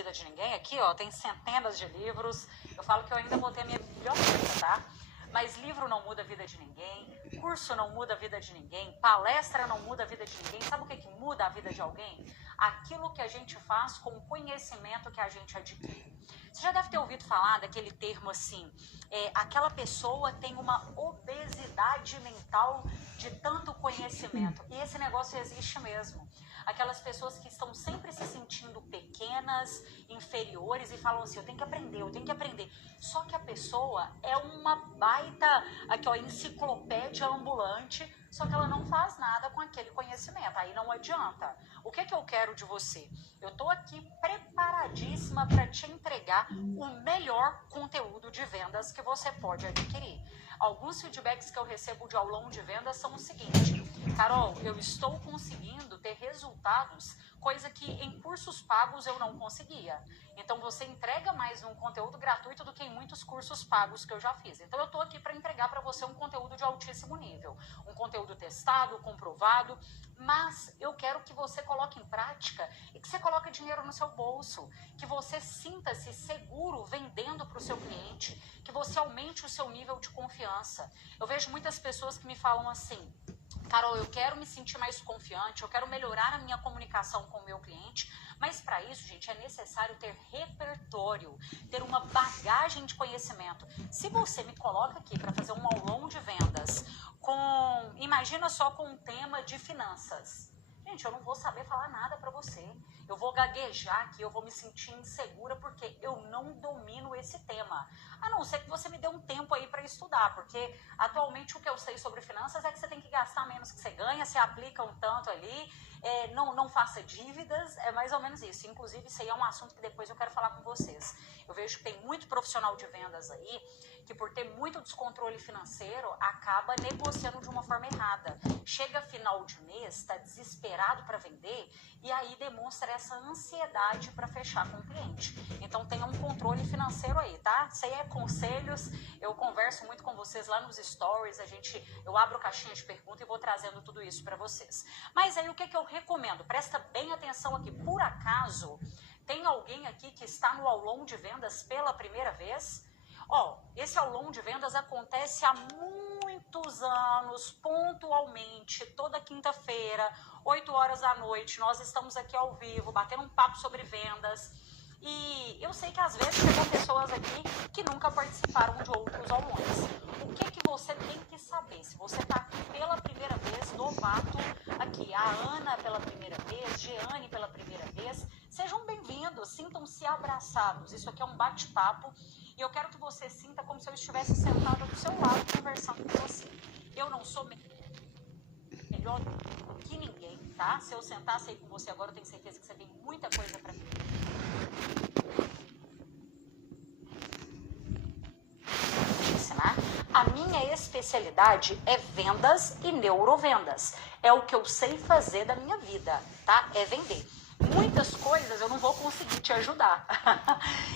vida de ninguém. Aqui, ó, tem centenas de livros. Eu falo que eu ainda vou ter a minha biblioteca, tá? Mas livro não muda a vida de ninguém, curso não muda a vida de ninguém, palestra não muda a vida de ninguém. Sabe o que muda a vida de alguém? Aquilo que a gente faz com o conhecimento que a gente adquire. Você já deve ter ouvido falar daquele termo assim, aquela pessoa tem uma obesidade mental de tanto conhecimento. E esse negócio existe mesmo. Aquelas pessoas que estão sempre se sentindo pequenas, inferiores e falam assim, eu tenho que aprender, eu tenho que aprender. Só que a pessoa é uma baita, aqui ó, enciclopédia ambulante, só que ela não faz nada com aquele conhecimento, aí não adianta. O que eu quero de você? Eu tô aqui preparadíssima para te entregar o melhor conteúdo de vendas que você pode adquirir. Alguns feedbacks que eu recebo de aulão de vendas são o seguinte, Carol, eu estou conseguindo ter resultados, coisa que em cursos pagos eu não conseguia. Então você entrega mais um conteúdo gratuito do que em muitos cursos pagos que eu já fiz. Então eu estou aqui para entregar para você um conteúdo de altíssimo nível, um conteúdo testado, comprovado, mas eu quero que você coloque em prática e que você coloque dinheiro no seu bolso, que você sinta-se seguro vendendo para o seu cliente, que você aumente o seu nível de confiança. Eu vejo muitas pessoas que me falam assim, Carol, eu quero me sentir mais confiante, eu quero melhorar a minha comunicação com o meu cliente, mas para isso, gente, é necessário ter repertório, ter uma bagagem de conhecimento. Se você me coloca aqui para fazer um aulão de vendas, imagina só com um tema de finanças. Gente, eu não vou saber falar nada para você. Eu vou gaguejar aqui, eu vou me sentir insegura porque eu não domino esse tema. A não ser que você me dê um tempo aí para estudar, porque atualmente o que eu sei sobre finanças é que você tem que gastar menos que você ganha, você aplica um tanto ali, não faça dívidas, é mais ou menos isso. Inclusive, isso aí é um assunto que depois eu quero falar com vocês. Eu vejo que tem muito profissional de vendas aí que por ter muito descontrole financeiro acaba negociando de uma forma errada. Chega final de mês, está desesperado para vender e aí demonstra essa ansiedade para fechar com o cliente. Então tenha um controle financeiro aí, tá? Isso aí é conselhos, eu converso muito com vocês lá nos stories, eu abro caixinha de pergunta e vou trazendo tudo isso para vocês. Mas aí o que eu recomendo? Presta bem atenção aqui, por acaso tem alguém aqui que está no aulão de vendas pela primeira vez? Esse aulão de vendas acontece há muitos anos, pontualmente, toda quinta-feira, 8 horas da noite, nós estamos aqui ao vivo, batendo um papo sobre vendas. E eu sei que às vezes chegam pessoas aqui que nunca participaram de outros aulões. O que você tem que saber? Se você está aqui pela primeira vez, novato, aqui, a Ana pela primeira vez, Jeane pela primeira vez, sejam bem-vindos, sintam-se abraçados. Isso aqui é um bate-papo e eu quero que você sinta como se eu estivesse sentada do seu lado conversando com você. Eu não sou melhor do que ninguém, tá? Se eu sentasse aí com você agora, eu tenho certeza que você tem muita coisa para mim. Ensinar. A minha especialidade é vendas e neurovendas. É o que eu sei fazer da minha vida, tá? É vender. Muitas coisas eu não vou conseguir te ajudar.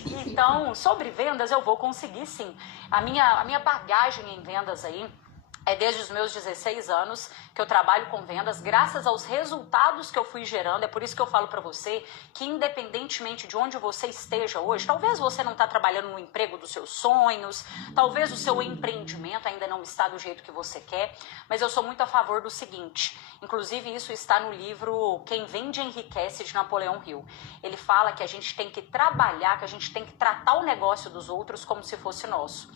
Então, sobre vendas eu vou conseguir sim. A minha bagagem em vendas aí é desde os meus 16 anos que eu trabalho com vendas, graças aos resultados que eu fui gerando. É por isso que eu falo para você que independentemente de onde você esteja hoje, talvez você não está trabalhando no emprego dos seus sonhos, talvez o seu empreendimento ainda não está do jeito que você quer, mas eu sou muito a favor do seguinte, inclusive isso está no livro Quem Vende Enriquece, de Napoleão Hill. Ele fala que a gente tem que trabalhar, que a gente tem que tratar o negócio dos outros como se fosse nosso.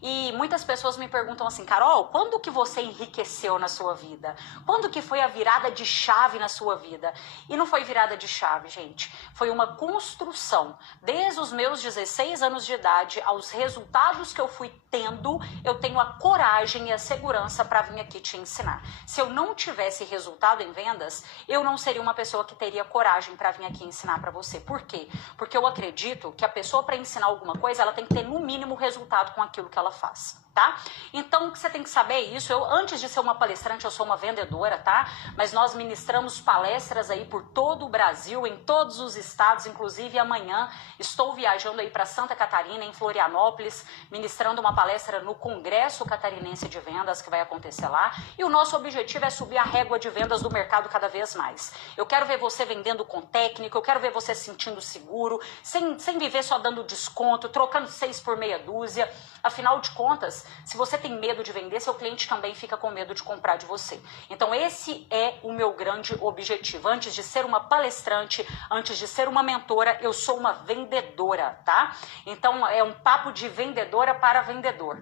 E muitas pessoas me perguntam assim, Carol, quando que você enriqueceu na sua vida? Quando que foi a virada de chave na sua vida? E não foi virada de chave, gente. Foi uma construção. Desde os meus 16 anos de idade, aos resultados que eu fui tendo, eu tenho a coragem e a segurança para vir aqui te ensinar. Se eu não tivesse resultado em vendas, eu não seria uma pessoa que teria coragem para vir aqui ensinar para você. Por quê? Porque eu acredito que a pessoa, para ensinar alguma coisa, ela tem que ter no mínimo resultado com aquilo que ela faz, tá? tá? Então, o que você tem que saber é isso. Eu, antes de ser uma palestrante, eu sou uma vendedora, tá? Mas nós ministramos palestras aí por todo o Brasil, em todos os estados, inclusive amanhã estou viajando aí para Santa Catarina, em Florianópolis, ministrando uma palestra no Congresso Catarinense de Vendas, que vai acontecer lá. E o nosso objetivo é subir a régua de vendas do mercado cada vez mais. Eu quero ver você vendendo com técnica, eu quero ver você se sentindo seguro, sem viver só dando desconto, trocando 6 por meia dúzia. Afinal de contas, se você tem medo de vender, seu cliente também fica com medo de comprar de você. Então esse é o meu grande objetivo. Antes de ser uma palestrante, antes de ser uma mentora, eu sou uma vendedora, tá? Então é um papo de vendedora para vendedor.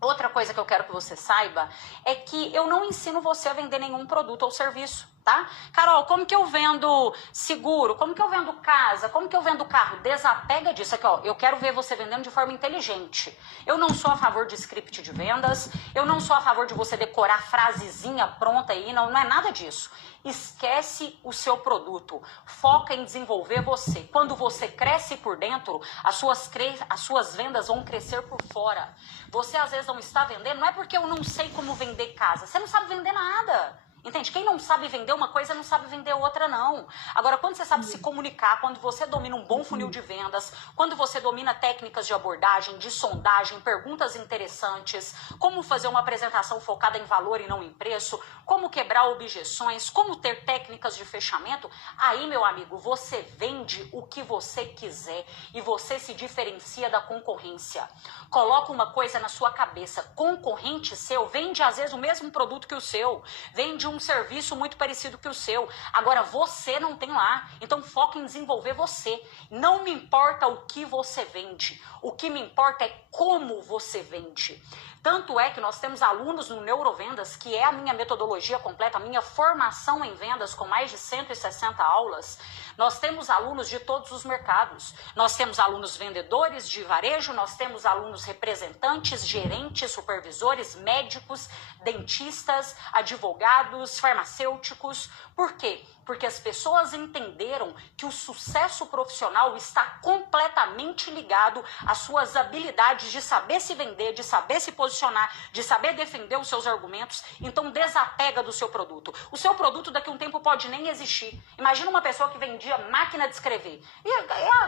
Outra coisa que eu quero que você saiba é que eu não ensino você a vender nenhum produto ou serviço, tá? Carol, como que eu vendo seguro? Como que eu vendo casa? Como que eu vendo carro? Desapega disso aqui, ó. Eu quero ver você vendendo de forma inteligente. Eu não sou a favor de script de vendas, eu não sou a favor de você decorar frasezinha pronta aí, não é nada disso. Esquece o seu produto, foca em desenvolver você. Quando você cresce por dentro, as suas vendas vão crescer por fora. Você às vezes não está vendendo, não é porque eu não sei como vender casa, você não sabe vender nada. Entende? Quem não sabe vender uma coisa não sabe vender outra, não. Agora, quando você sabe se comunicar, quando você domina um bom funil de vendas, quando você domina técnicas de abordagem, de sondagem, perguntas interessantes, como fazer uma apresentação focada em valor e não em preço, como quebrar objeções, como ter técnicas de fechamento, aí, meu amigo, você vende o que você quiser e você se diferencia da concorrência. Coloca uma coisa na sua cabeça, concorrente seu vende às vezes o mesmo produto que o seu, vende um serviço muito parecido que o seu. Agora você não tem lá, então foca em desenvolver você. Não me importa o que você vende, o que me importa é como você vende. Tanto é que nós temos alunos no Neurovendas, que é a minha metodologia completa, a minha formação em vendas com mais de 160 aulas. Nós temos alunos de todos os mercados. Nós temos alunos vendedores de varejo, nós temos alunos representantes, gerentes, supervisores, médicos, dentistas, advogados, farmacêuticos. Por quê? Porque as pessoas entenderam que o sucesso profissional está completamente ligado às suas habilidades de saber se vender, de saber se posicionar, de saber defender os seus argumentos. Então desapega do seu produto. O seu produto daqui a um tempo pode nem existir. Imagina uma pessoa que vendia máquina de escrever. E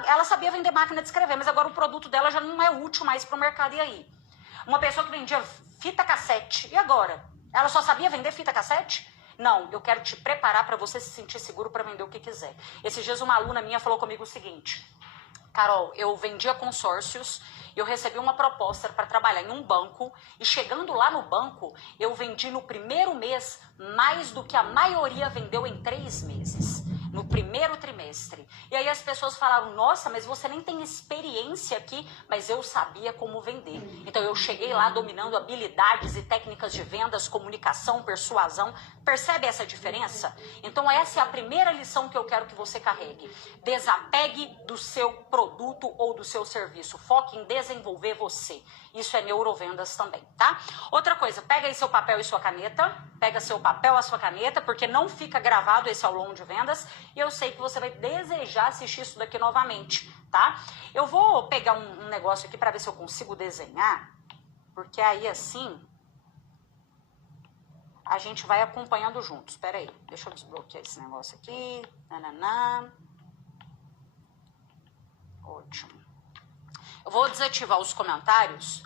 ela sabia vender máquina de escrever, mas agora o produto dela já não é útil mais para o mercado. E aí? Uma pessoa que vendia fita cassete. E agora? Ela só sabia vender fita cassete? Não, eu quero te preparar para você se sentir seguro para vender o que quiser. Esses dias uma aluna minha falou comigo o seguinte: Carol, eu vendia consórcios, eu recebi uma proposta para trabalhar em um banco e chegando lá no banco, eu vendi no primeiro mês mais do que a maioria vendeu em 3 meses. No primeiro trimestre. E aí as pessoas falaram, nossa, mas você nem tem experiência aqui, mas eu sabia como vender. Então eu cheguei lá dominando habilidades e técnicas de vendas, comunicação, persuasão. Percebe essa diferença? Então essa é a primeira lição que eu quero que você carregue. Desapegue do seu produto ou do seu serviço. Foque em desenvolver você. Isso é neurovendas também, tá? Outra coisa, pega aí seu papel e sua caneta. Pega seu papel e a sua caneta, porque não fica gravado esse aulão de vendas. E eu sei que você vai desejar assistir isso daqui novamente, tá? Eu vou pegar um negócio aqui para ver se eu consigo desenhar, porque aí assim a gente vai acompanhando juntos. Espera aí, deixa eu desbloquear esse negócio aqui. Nananã. Ótimo. Eu vou desativar os comentários,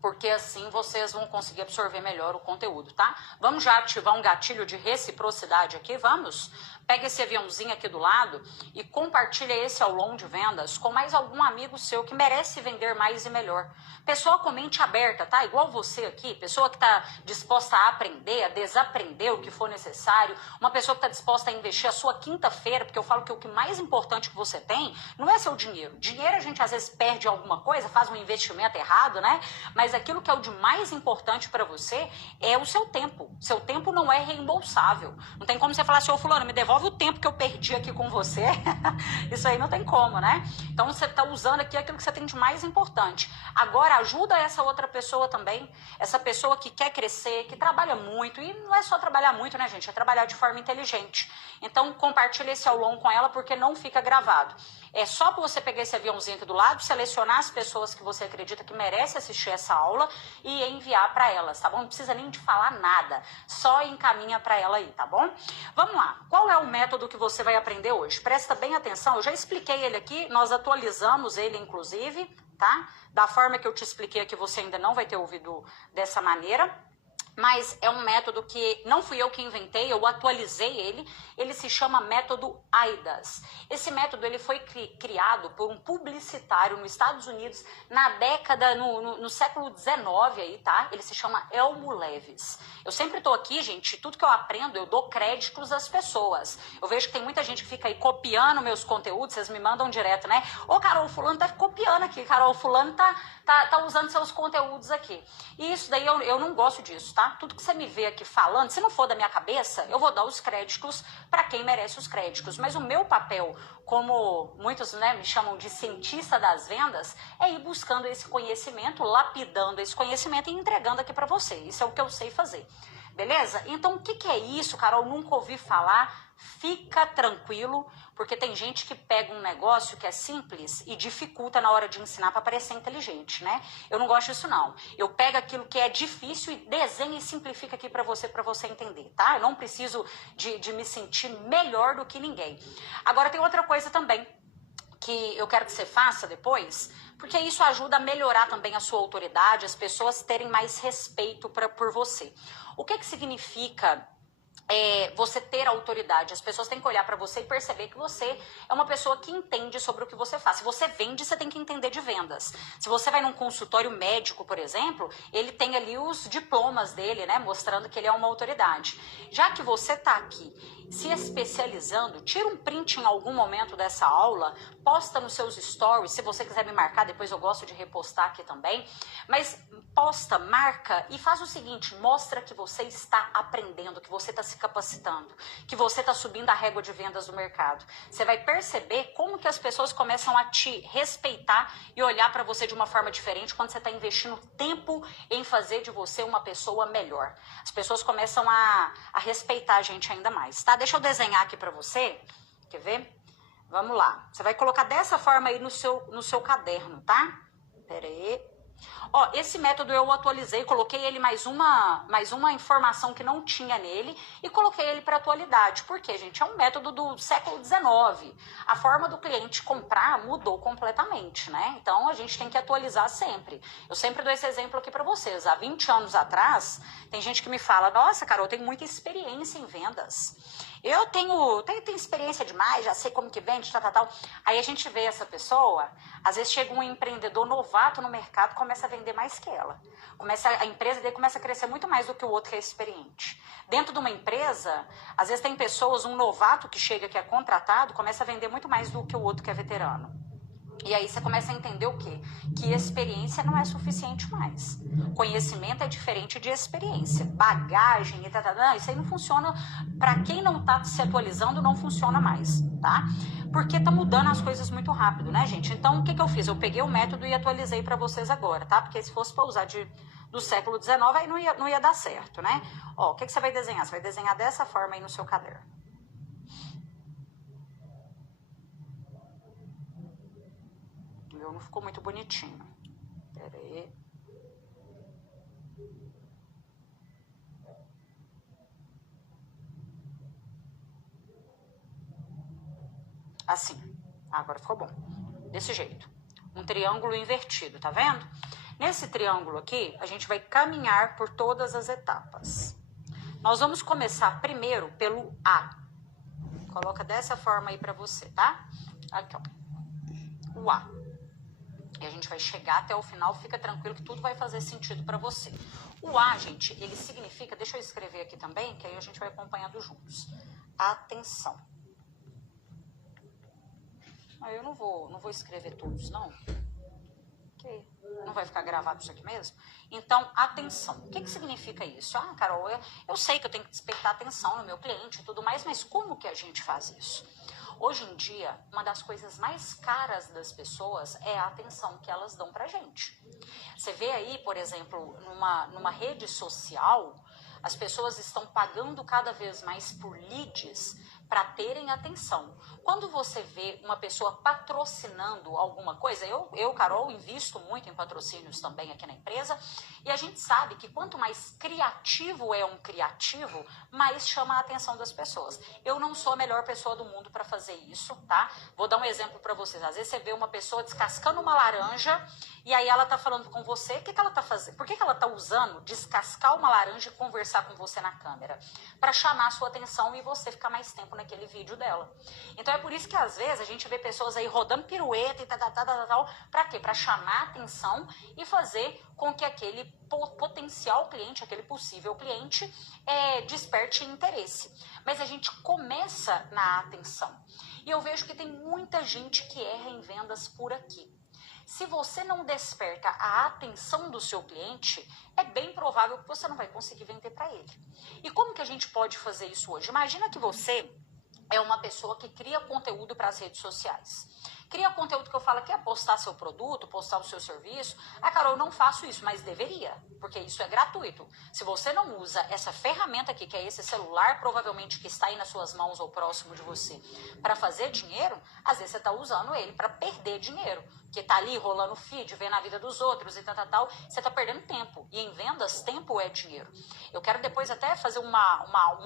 porque assim vocês vão conseguir absorver melhor o conteúdo, tá? Vamos já ativar um gatilho de reciprocidade aqui, vamos? Pega esse aviãozinho aqui do lado e compartilha esse aulão de vendas com mais algum amigo seu que merece vender mais e melhor. Pessoa com mente aberta, tá? Igual você aqui, pessoa que tá disposta a aprender, a desaprender o que for necessário, uma pessoa que tá disposta a investir a sua quinta-feira, porque eu falo que o que mais importante que você tem não é seu dinheiro. Dinheiro a gente às vezes perde alguma coisa, faz um investimento errado, né? Mas aquilo que é o de mais importante para você é o seu tempo. Seu tempo não é reembolsável. Não tem como você falar assim, ô fulano, me devolve o tempo que eu perdi aqui com você. Isso aí não tem como, né? Então você tá usando aqui aquilo que você tem de mais importante. Agora ajuda essa outra pessoa também, essa pessoa que quer crescer, que trabalha muito, e não é só trabalhar muito, né, gente? É trabalhar de forma inteligente. Então compartilha esse aulão com ela, porque não fica gravado. É só para você pegar esse aviãozinho aqui do lado, selecionar as pessoas que você acredita que merece assistir essa aula e enviar para elas, tá bom? Não precisa nem de falar nada, só encaminha para ela aí, tá bom? Vamos lá, qual é o método que você vai aprender hoje? Presta bem atenção, eu já expliquei ele aqui, nós atualizamos ele inclusive, tá? Da forma que eu te expliquei aqui, você ainda não vai ter ouvido dessa maneira. Mas é um método que não fui eu que inventei, eu atualizei ele se chama método AIDAS. Esse método ele foi criado por um publicitário nos Estados Unidos na década, no século XIX aí, tá? Ele se chama Elmo Levis. Eu sempre tô aqui, gente, tudo que eu aprendo, eu dou créditos às pessoas. Eu vejo que tem muita gente que fica aí copiando meus conteúdos, vocês me mandam direto, né? Ô, Carol, fulano tá copiando aqui, Carol, fulano tá usando seus conteúdos aqui. E isso daí eu não gosto disso, tá? Tudo que você me vê aqui falando, se não for da minha cabeça, eu vou dar os créditos para quem merece os créditos. Mas o meu papel, como muitos, né, me chamam de cientista das vendas, é ir buscando esse conhecimento, lapidando esse conhecimento e entregando aqui para você. Isso é o que eu sei fazer. Beleza? Então, o que é isso, Carol? Nunca ouvi falar. Fica tranquilo, porque tem gente que pega um negócio que é simples e dificulta na hora de ensinar para parecer inteligente, né? Eu não gosto disso, não. Eu pego aquilo que é difícil e desenho e simplifico aqui para você entender, tá? Eu não preciso de me sentir melhor do que ninguém. Agora, tem outra coisa também que eu quero que você faça depois, porque isso ajuda a melhorar também a sua autoridade, as pessoas terem mais respeito por você. O que significa você ter autoridade? As pessoas têm que olhar para você e perceber que você é uma pessoa que entende sobre o que você faz. Se você vende, você tem que entender de vendas. Se você vai num consultório médico, por exemplo, ele tem ali os diplomas dele, né, mostrando que ele é uma autoridade. Já que você está aqui se especializando, tira um print em algum momento dessa aula, posta nos seus stories, se você quiser me marcar, depois eu gosto de repostar aqui também, mas posta, marca e faz o seguinte, mostra que você está aprendendo, que você está se capacitando, que você está subindo a régua de vendas do mercado. Você vai perceber como que as pessoas começam a te respeitar e olhar para você de uma forma diferente quando você está investindo tempo em fazer de você uma pessoa melhor. As pessoas começam a respeitar a gente ainda mais, tá? Deixa eu desenhar aqui para você, quer ver? Vamos lá. Você vai colocar dessa forma aí no seu caderno, tá? Pera aí. Ó, esse método eu atualizei, coloquei ele mais uma informação que não tinha nele e coloquei ele para atualidade. Por quê, gente? É um método do século XIX. A forma do cliente comprar mudou completamente, né? Então, a gente tem que atualizar sempre. Eu sempre dou esse exemplo aqui para vocês. Há 20 anos atrás, tem gente que me fala, nossa, Carol, eu tenho muita experiência em vendas. Eu tenho experiência demais, já sei como que vende, tal. Aí a gente vê essa pessoa, às vezes chega um empreendedor novato no mercado, começa a vender mais que ela. A empresa dele começa a crescer muito mais do que o outro que é experiente. Dentro de uma empresa, às vezes tem pessoas, um novato que chega, que é contratado, começa a vender muito mais do que o outro que é veterano. E aí você começa a entender o quê? Que experiência não é suficiente mais. Conhecimento é diferente de experiência. Bagagem e tal. Não, isso aí não funciona. Para quem não está se atualizando, não funciona mais, tá? Porque tá mudando as coisas muito rápido, né, gente? Então, o que eu fiz? Eu peguei o método e atualizei para vocês agora, tá? Porque se fosse para usar do século XIX, aí não ia dar certo, né? Ó, o que você vai desenhar? Você vai desenhar dessa forma aí no seu caderno. Não ficou muito bonitinho. Pera aí. Assim. Agora ficou bom. Desse jeito. Um triângulo invertido, tá vendo? Nesse triângulo aqui, a gente vai caminhar por todas as etapas. Nós vamos começar primeiro pelo A. Coloca dessa forma aí pra você, tá? Aqui, ó. O A. E a gente vai chegar até o final, fica tranquilo que tudo vai fazer sentido para você. O A, gente, ele significa, deixa eu escrever aqui também, que aí a gente vai acompanhando juntos. Atenção. Eu não vou escrever todos, não. Ok. Não vai ficar gravado isso aqui mesmo? Então, atenção. O que significa isso? Ah, Carol, eu sei que eu tenho que despertar atenção no meu cliente e tudo mais, mas como que a gente faz isso? Hoje em dia, uma das coisas mais caras das pessoas é a atenção que elas dão pra gente. Você vê aí, por exemplo, numa rede social, as pessoas estão pagando cada vez mais por leads para terem atenção. Quando você vê uma pessoa patrocinando alguma coisa, eu, Carol, invisto muito em patrocínios também aqui na empresa, e a gente sabe que quanto mais criativo é um criativo, mais chama a atenção das pessoas. Eu não sou a melhor pessoa do mundo para fazer isso, tá? Vou dar um exemplo para vocês. Às vezes você vê uma pessoa descascando uma laranja, e aí ela tá falando com você, o que ela tá fazendo? Por que ela tá usando descascar uma laranja e conversar com você na câmera? Para chamar a sua atenção e você ficar mais tempo naquele vídeo dela. Então é por isso que às vezes a gente vê pessoas aí rodando pirueta e tal, para quê? Para chamar a atenção e fazer com que aquele potencial cliente, aquele possível cliente, desperte interesse. Mas a gente começa na atenção. E eu vejo que tem muita gente que erra em vendas por aqui. Se você não desperta a atenção do seu cliente, é bem provável que você não vai conseguir vender para ele. E como que a gente pode fazer isso hoje? Imagina que você é uma pessoa que cria conteúdo para as redes sociais. Cria conteúdo que eu falo que é postar seu produto, postar o seu serviço. Ah, Carol, eu não faço isso, mas deveria, porque isso é gratuito. Se você não usa essa ferramenta aqui, que é esse celular, provavelmente que está aí nas suas mãos ou próximo de você, para fazer dinheiro, às vezes você está usando ele para perder dinheiro. Que tá ali rolando feed, vendo a vida dos outros e tal, você tá perdendo tempo. E em vendas, tempo é dinheiro. Eu quero depois até fazer um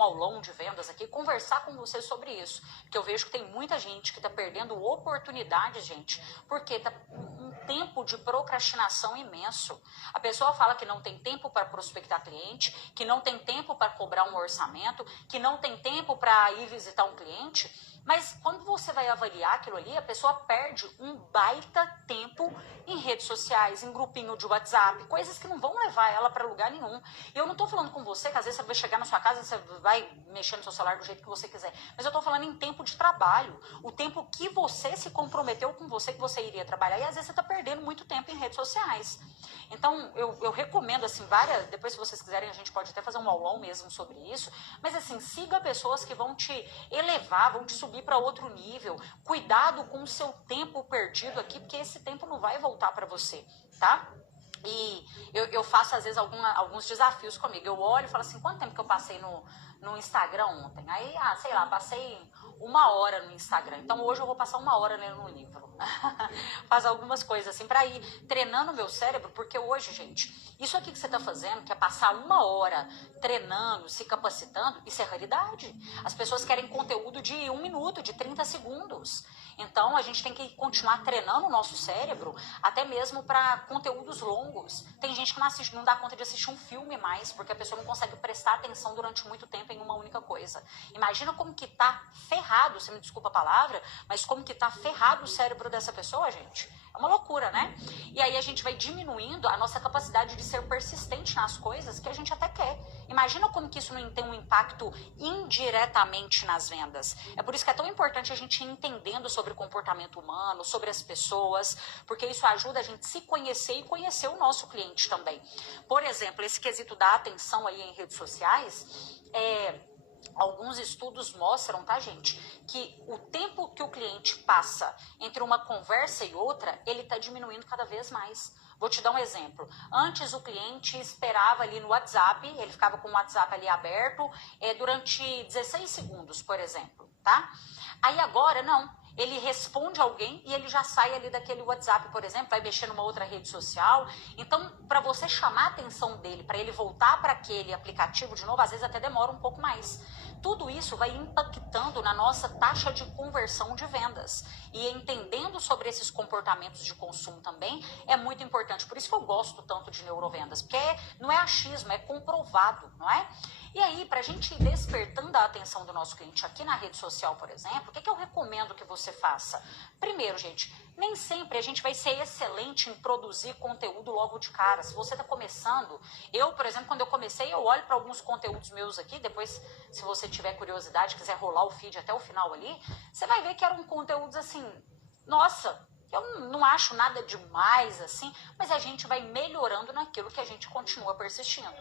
aulão de vendas aqui, conversar com você sobre isso. Porque eu vejo que tem muita gente que tá perdendo oportunidades, gente, porque tá um tempo de procrastinação imenso. A pessoa fala que não tem tempo para prospectar cliente, que não tem tempo para cobrar um orçamento, que não tem tempo para ir visitar um cliente. Mas quando você vai avaliar aquilo ali, a pessoa perde um baita tempo em redes sociais, em grupinho de WhatsApp, coisas que não vão levar ela para lugar nenhum. E eu não estou falando com você, que às vezes você vai chegar na sua casa e você vai mexer no seu celular do jeito que você quiser. Mas eu estou falando em tempo de trabalho. O tempo que você se comprometeu com você, que você iria trabalhar. E às vezes você está perdendo muito tempo em redes sociais. Então, eu recomendo, assim, depois se vocês quiserem, a gente pode até fazer um aulão mesmo sobre isso. Mas, assim, siga pessoas que vão te elevar, vão te subir para outro nível. Cuidado com o seu tempo perdido aqui, porque esse tempo não vai voltar para você, tá? E eu faço, às vezes, alguns desafios comigo. Eu olho e falo assim, quanto tempo que eu passei no Instagram ontem? Aí, sei lá, passei 1 hora no Instagram. Então, hoje eu vou passar 1 hora lendo um livro. Faz algumas coisas assim, para ir treinando o meu cérebro, porque hoje, gente, isso aqui que você tá fazendo, que é passar 1 hora treinando, se capacitando, isso é realidade. As pessoas querem conteúdo de 1 minuto, de 30 segundos. Então, a gente tem que continuar treinando o nosso cérebro, até mesmo para conteúdos longos. Tem gente que não dá conta de assistir um filme mais, porque a pessoa não consegue prestar atenção durante muito tempo em uma única coisa. Imagina como que tá ferrado, você me desculpa a palavra, mas como que tá ferrado o cérebro dessa pessoa, gente. É uma loucura, né? E aí a gente vai diminuindo a nossa capacidade de ser persistente nas coisas que a gente até quer. Imagina como que isso não tem um impacto indiretamente nas vendas. É por isso que é tão importante a gente ir entendendo sobre o comportamento humano, sobre as pessoas, porque isso ajuda a gente a se conhecer e conhecer o nosso cliente também. Por exemplo, esse quesito da atenção aí em redes sociais, alguns estudos mostram, tá, gente, que o tempo que o cliente passa entre uma conversa e outra, ele tá diminuindo cada vez mais. Vou te dar um exemplo. Antes o cliente esperava ali no WhatsApp, ele ficava com o WhatsApp ali aberto durante 16 segundos, por exemplo, tá? Aí agora, não. Ele responde alguém e ele já sai ali daquele WhatsApp, por exemplo, vai mexer numa outra rede social. Então, para você chamar a atenção dele, para ele voltar para aquele aplicativo de novo, às vezes até demora um pouco mais. Tudo isso vai impactando na nossa taxa de conversão de vendas. E entendendo sobre esses comportamentos de consumo também é muito importante. Por isso que eu gosto tanto de neurovendas, porque não é achismo, é comprovado, não é? E aí, para a gente ir despertando a atenção do nosso cliente aqui na rede social, por exemplo, o que eu recomendo que você faça? Primeiro, gente, nem sempre a gente vai ser excelente em produzir conteúdo logo de cara. Se você está começando, eu, por exemplo, quando eu comecei, eu olho para alguns conteúdos meus aqui, depois, se você tiver curiosidade, quiser rolar o feed até o final ali, você vai ver que eram conteúdos assim, nossa, eu não acho nada demais assim, mas a gente vai melhorando naquilo que a gente continua persistindo.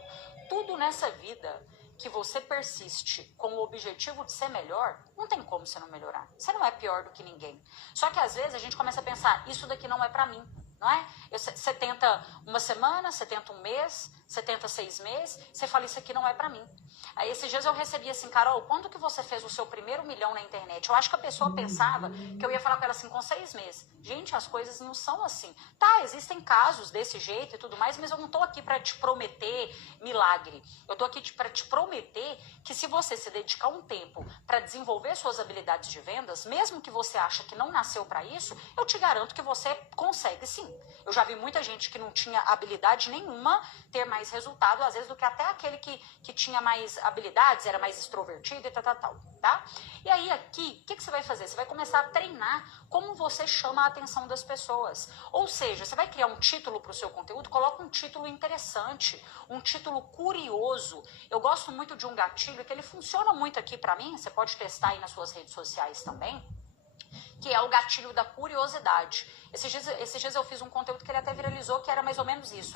Tudo nessa vida que você persiste com o objetivo de ser melhor, não tem como você não melhorar. Você não é pior do que ninguém. Só que às vezes a gente começa a pensar, isso daqui não é pra mim, não é? Você tenta uma semana, você tenta um mês, você tenta 6 meses, você fala, isso aqui não é pra mim. Aí esses dias eu recebi assim, Carol, quando que você fez o seu primeiro milhão na internet? Eu acho que a pessoa pensava que eu ia falar com ela assim, com 6 meses. Gente, as coisas não são assim. Tá, existem casos desse jeito e tudo mais, mas eu não tô aqui pra te prometer milagre. Eu tô aqui pra te prometer que se você se dedicar um tempo pra desenvolver suas habilidades de vendas, mesmo que você ache que não nasceu pra isso, eu te garanto que você consegue sim. Eu já vi muita gente que não tinha habilidade nenhuma ter mais resultado, às vezes, do que até aquele que tinha mais habilidades, era mais extrovertido e tal, tá? E aí aqui, o que você vai fazer? Você vai começar a treinar como você chama a atenção das pessoas. Ou seja, você vai criar um título para o seu conteúdo, coloca um título interessante, um título curioso. Eu gosto muito de um gatilho que ele funciona muito aqui para mim, você pode testar aí nas suas redes sociais também, que é o gatilho da curiosidade. Esses dias eu fiz um conteúdo que ele até viralizou, que era mais ou menos isso,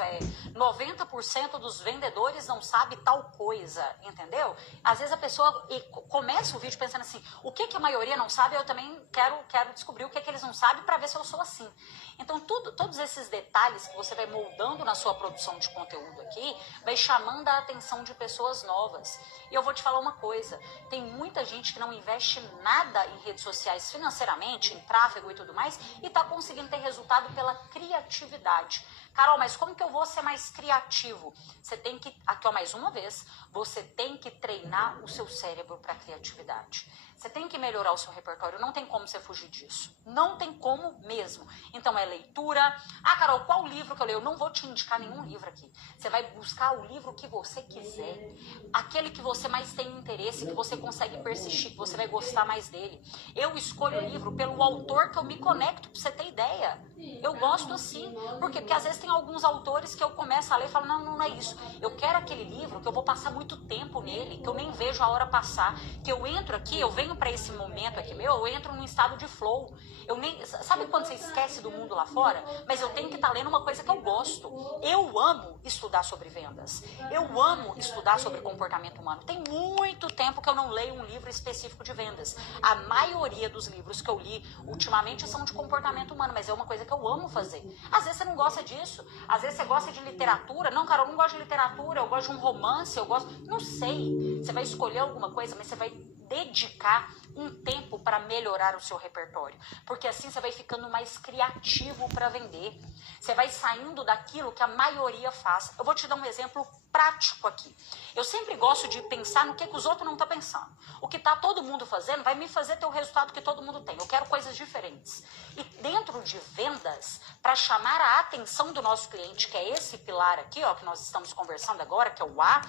90% dos vendedores não sabe tal coisa, entendeu? Às vezes a pessoa começa o vídeo pensando assim, o que a maioria não sabe, eu também quero descobrir o que eles não sabem para ver se eu sou assim. Então todos esses detalhes que você vai moldando na sua produção de conteúdo aqui, vai chamando a atenção de pessoas novas. E eu vou te falar uma coisa, tem muita gente que não investe nada em redes sociais financeiramente, em tráfego e tudo mais, e está conseguindo ter resultado pela criatividade. Carol, mas como que eu vou ser mais criativo? Você tem que, aqui ó, mais uma vez, você tem que treinar o seu cérebro para criatividade. Você tem que melhorar o seu repertório, não tem como você fugir disso. Não tem como mesmo. Então é leitura. Ah, Carol, qual livro que eu leio? Eu não vou te indicar nenhum livro aqui. Você vai buscar o livro que você quiser. Aquele que você mais tem interesse, que você consegue persistir, que você vai gostar mais dele. Eu escolho o livro pelo autor que eu me conecto, pra você ter ideia. Eu gosto assim. Por quê? Porque às vezes tem alguns autores que eu começo a ler e falo, não é isso. Eu quero aquele livro que eu vou passar muito tempo nele, que eu nem vejo a hora passar, que eu entro aqui, eu venho para esse momento aqui meu, eu entro num estado de flow. Eu nem, sabe quando você esquece do mundo lá fora? Mas eu tenho que estar lendo uma coisa que eu gosto. Eu amo estudar sobre vendas. Eu amo estudar sobre comportamento humano. Tem muito tempo que eu não leio um livro específico de vendas. A maioria dos livros que eu li ultimamente são de comportamento humano, mas é uma coisa que eu amo fazer. Às vezes você não gosta disso, às vezes você gosta de literatura. Não, Carol, eu não gosto de literatura, eu gosto de um romance, eu gosto... Não sei, você vai escolher alguma coisa, mas você vai dedicar um tempo para melhorar o seu repertório, porque assim você vai ficando mais criativo para vender, você vai saindo daquilo que a maioria faz. Eu vou te dar um exemplo prático aqui. Eu sempre gosto de pensar no que os outros não estão pensando. O que está todo mundo fazendo vai me fazer ter o resultado que todo mundo tem. Eu quero coisas diferentes. E dentro de vendas, para chamar a atenção do nosso cliente, que é esse pilar aqui, ó, que nós estamos conversando agora, que é o A,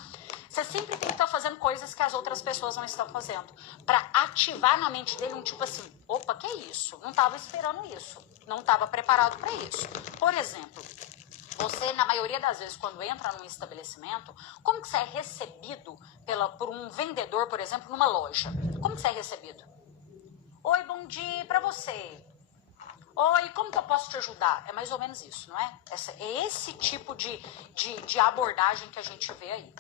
você sempre tem que estar fazendo coisas que as outras pessoas não estão fazendo, para ativar na mente dele um tipo assim, opa, que é isso? Não estava esperando isso, não estava preparado para isso. Por exemplo, você, na maioria das vezes, quando entra num estabelecimento, como que você é recebido por um vendedor, por exemplo, numa loja? Como que você é recebido? Oi, bom dia para você. Oi, como que eu posso te ajudar? É mais ou menos isso, não é? É esse tipo de abordagem que a gente vê aí.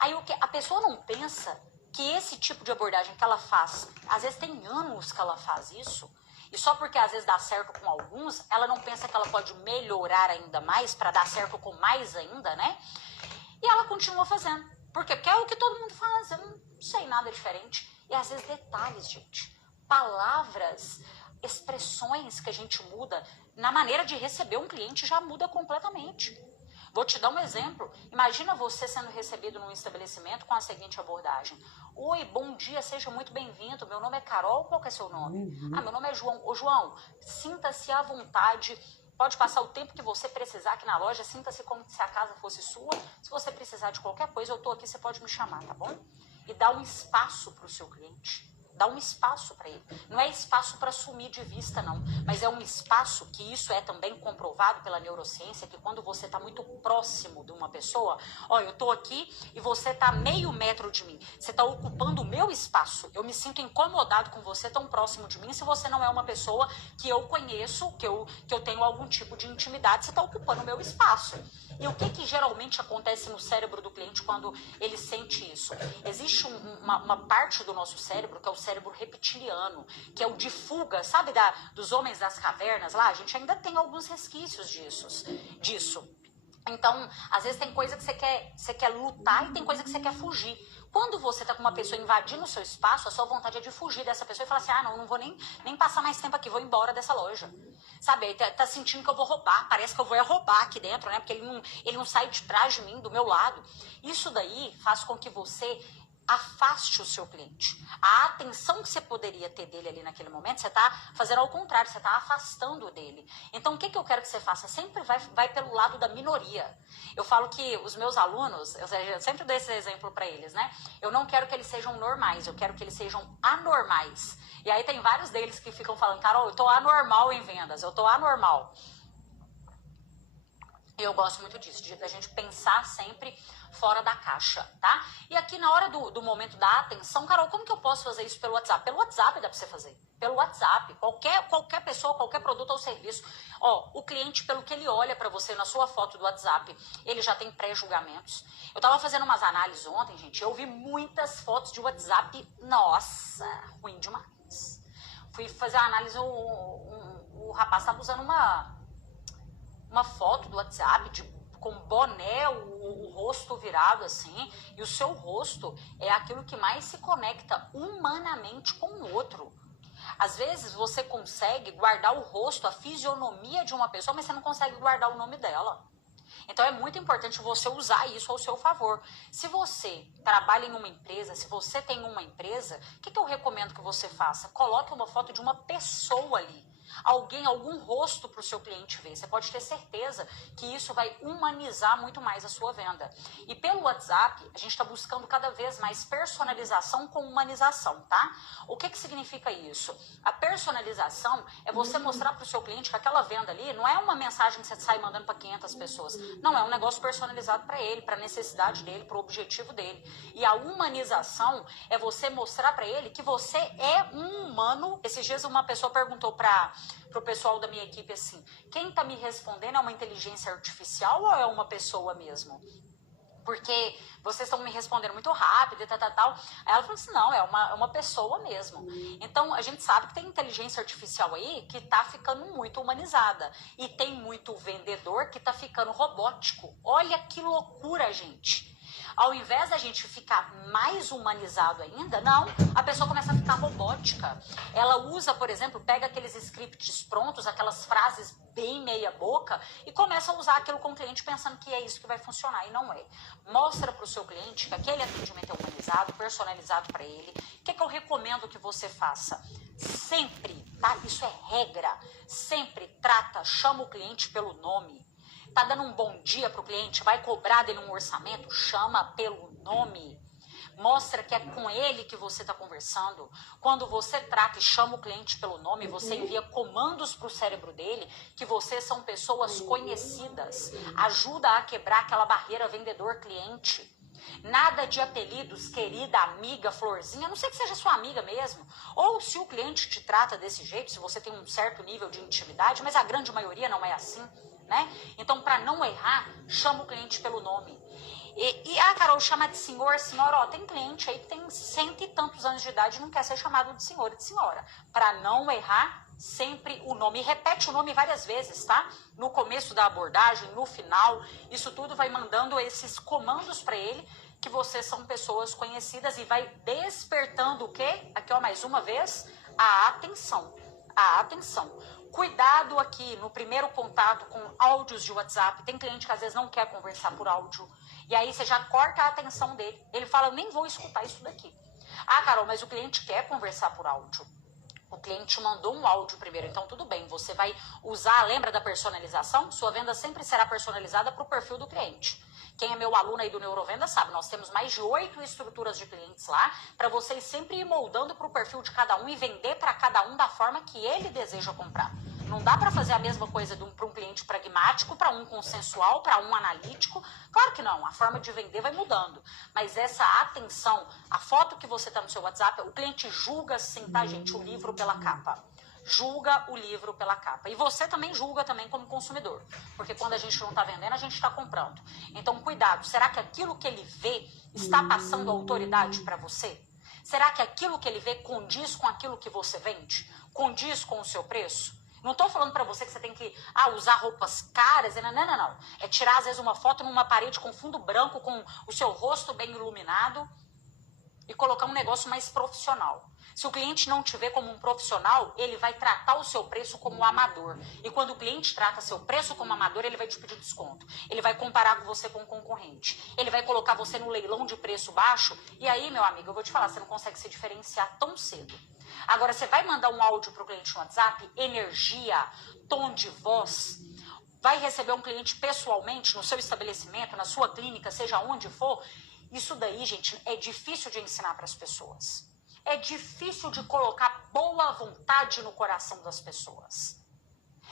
Aí a pessoa não pensa que esse tipo de abordagem que ela faz, às vezes tem anos que ela faz isso, e só porque às vezes dá certo com alguns, ela não pensa que ela pode melhorar ainda mais para dar certo com mais ainda, né? E ela continua fazendo. Por quê? Porque é o que todo mundo faz, eu não sei nada diferente. E às vezes detalhes, gente, palavras, expressões que a gente muda na maneira de receber um cliente já muda completamente. Vou te dar um exemplo. Imagina você sendo recebido num estabelecimento com a seguinte abordagem. Oi, bom dia, seja muito bem-vindo. Meu nome é Carol, qual que é seu nome? Ah, meu nome é João. Ô, João, sinta-se à vontade. Pode passar o tempo que você precisar aqui na loja. Sinta-se como se a casa fosse sua. Se você precisar de qualquer coisa, eu tô aqui, você pode me chamar, tá bom? E dá um espaço para o seu cliente. Dá um espaço para ele. Não é espaço para sumir de vista, não. Mas é um espaço que isso é também comprovado pela neurociência, que quando você está muito próximo de uma pessoa, ó, eu tô aqui e você está a meio metro de mim. Você está ocupando o meu espaço. Eu me sinto incomodado com você tão próximo de mim se você não é uma pessoa que eu conheço, que eu tenho algum tipo de intimidade, você está ocupando o meu espaço. E o que geralmente acontece no cérebro do cliente quando ele sente isso? Existe uma parte do nosso cérebro, que é o cérebro reptiliano, que é o de fuga, sabe dos homens das cavernas lá? A gente ainda tem alguns resquícios disso. Então, às vezes tem coisa que você quer lutar e tem coisa que você quer fugir. Quando você tá com uma pessoa invadindo o seu espaço, a sua vontade é de fugir dessa pessoa e falar assim, ah, não vou nem passar mais tempo aqui, vou embora dessa loja. Sabe, aí tá sentindo que eu vou roubar, parece que eu vou roubar aqui dentro, né? Porque ele não sai de trás de mim, do meu lado. Isso daí faz com que você afaste o seu cliente. A atenção que você poderia ter dele ali naquele momento, você está fazendo ao contrário, você está afastando dele. Então, o que eu quero que você faça? Sempre vai pelo lado da minoria. Eu falo que os meus alunos, eu sempre dou esse exemplo para eles, né? Eu não quero que eles sejam normais, eu quero que eles sejam anormais. E aí tem vários deles que ficam falando, Carol, eu tô anormal em vendas, eu tô anormal. Eu gosto muito disso, da gente pensar sempre fora da caixa, tá? E aqui na hora do momento da atenção, Carol, como que eu posso fazer isso pelo WhatsApp? Pelo WhatsApp dá pra você fazer. Pelo WhatsApp, qualquer pessoa, qualquer produto ou serviço. Ó, o cliente, pelo que ele olha pra você na sua foto do WhatsApp, ele já tem pré-julgamentos. Eu tava fazendo umas análises ontem, gente, eu vi muitas fotos de WhatsApp, nossa, ruim demais. Fui fazer a análise, o rapaz tava usando uma foto do WhatsApp com boné, o rosto virado assim, e o seu rosto é aquilo que mais se conecta humanamente com o outro. Às vezes você consegue guardar o rosto, a fisionomia de uma pessoa, mas você não consegue guardar o nome dela. Então é muito importante você usar isso ao seu favor. Se você trabalha em uma empresa, se você tem uma empresa, o que eu recomendo que você faça? Coloque uma foto de uma pessoa ali. Algum rosto para o seu cliente ver. Você pode ter certeza que isso vai humanizar muito mais a sua venda. E pelo WhatsApp, a gente está buscando cada vez mais personalização com humanização, tá? O que significa isso? A personalização é você mostrar para o seu cliente que aquela venda ali não é uma mensagem que você sai mandando para 500 pessoas. Não, é um negócio personalizado para ele, para a necessidade dele, para o objetivo dele. E a humanização é você mostrar para ele que você é um humano. Esses dias uma pessoa perguntou para o pessoal da minha equipe assim, quem está me respondendo é uma inteligência artificial ou é uma pessoa mesmo? Porque vocês estão me respondendo muito rápido e tal. Aí ela falou assim, não, é uma pessoa mesmo. Então, a gente sabe que tem inteligência artificial aí que tá ficando muito humanizada. E tem muito vendedor que tá ficando robótico. Olha que loucura, gente. Ao invés da gente ficar mais humanizado ainda, não, a pessoa começa a ficar robótica. Ela usa, por exemplo, pega aqueles scripts prontos, aquelas frases bem meia boca e começa a usar aquilo com o cliente pensando que é isso que vai funcionar e não é. Mostra para o seu cliente que aquele atendimento é humanizado, personalizado para ele. O que eu recomendo que você faça? Sempre, tá? Isso é regra. Sempre chama o cliente pelo nome. Tá dando um bom dia para o cliente, vai cobrar dele um orçamento, chama pelo nome. Mostra que é com ele que você está conversando. Quando você trata e chama o cliente pelo nome, você envia comandos para o cérebro dele que vocês são pessoas conhecidas. Ajuda a quebrar aquela barreira vendedor-cliente. Nada de apelidos, querida, amiga, florzinha, a não ser que seja sua amiga mesmo. Ou se o cliente te trata desse jeito, se você tem um certo nível de intimidade, mas a grande maioria não é assim. Né? Então, para não errar, chama o cliente pelo nome. Carol, chama de senhor, senhora. Ó, tem cliente aí que tem 100 e tantos anos de idade e não quer ser chamado de senhor e de senhora. Para não errar, sempre o nome. E repete o nome várias vezes, tá? No começo da abordagem, no final. Isso tudo vai mandando esses comandos para ele, que vocês são pessoas conhecidas e vai despertando o quê? Aqui, ó, mais uma vez, a atenção. A atenção. Cuidado aqui no primeiro contato com áudios de WhatsApp. Tem cliente que às vezes não quer conversar por áudio. E aí você já corta a atenção dele. Ele fala, eu nem vou escutar isso daqui. Ah, Carol, mas o cliente quer conversar por áudio. O cliente mandou um áudio primeiro, então tudo bem. Você vai usar, lembra da personalização? Sua venda sempre será personalizada para o perfil do cliente. Quem é meu aluno aí do Neurovenda sabe, nós temos mais de 8 estruturas de clientes lá, para vocês sempre ir moldando para o perfil de cada um e vender para cada um da forma que ele deseja comprar. Não dá para fazer a mesma coisa para um cliente pragmático, para um consensual, para um analítico. Claro que não, a forma de vender vai mudando. Mas essa atenção, a foto que você está no seu WhatsApp, o cliente julga sim, tá, gente, o livro pela capa. Julga o livro pela capa. E você também julga também como consumidor. Porque quando a gente não está vendendo, a gente está comprando. Então, cuidado. Será que aquilo que ele vê está passando autoridade para você? Será que aquilo que ele vê condiz com aquilo que você vende? Condiz com o seu preço? Não estou falando para você que você tem que usar roupas caras. Não. É tirar, às vezes, uma foto numa parede com fundo branco, com o seu rosto bem iluminado e colocar um negócio mais profissional. Se o cliente não te vê como um profissional, ele vai tratar o seu preço como um amador. E quando o cliente trata seu preço como amador, ele vai te pedir desconto. Ele vai comparar você com o concorrente. Ele vai colocar você no leilão de preço baixo. E aí, meu amigo, eu vou te falar, você não consegue se diferenciar tão cedo. Agora, você vai mandar um áudio para o cliente no WhatsApp, energia, tom de voz, vai receber um cliente pessoalmente no seu estabelecimento, na sua clínica, seja onde for. Isso daí, gente, é difícil de ensinar para as pessoas. É difícil de colocar boa vontade no coração das pessoas.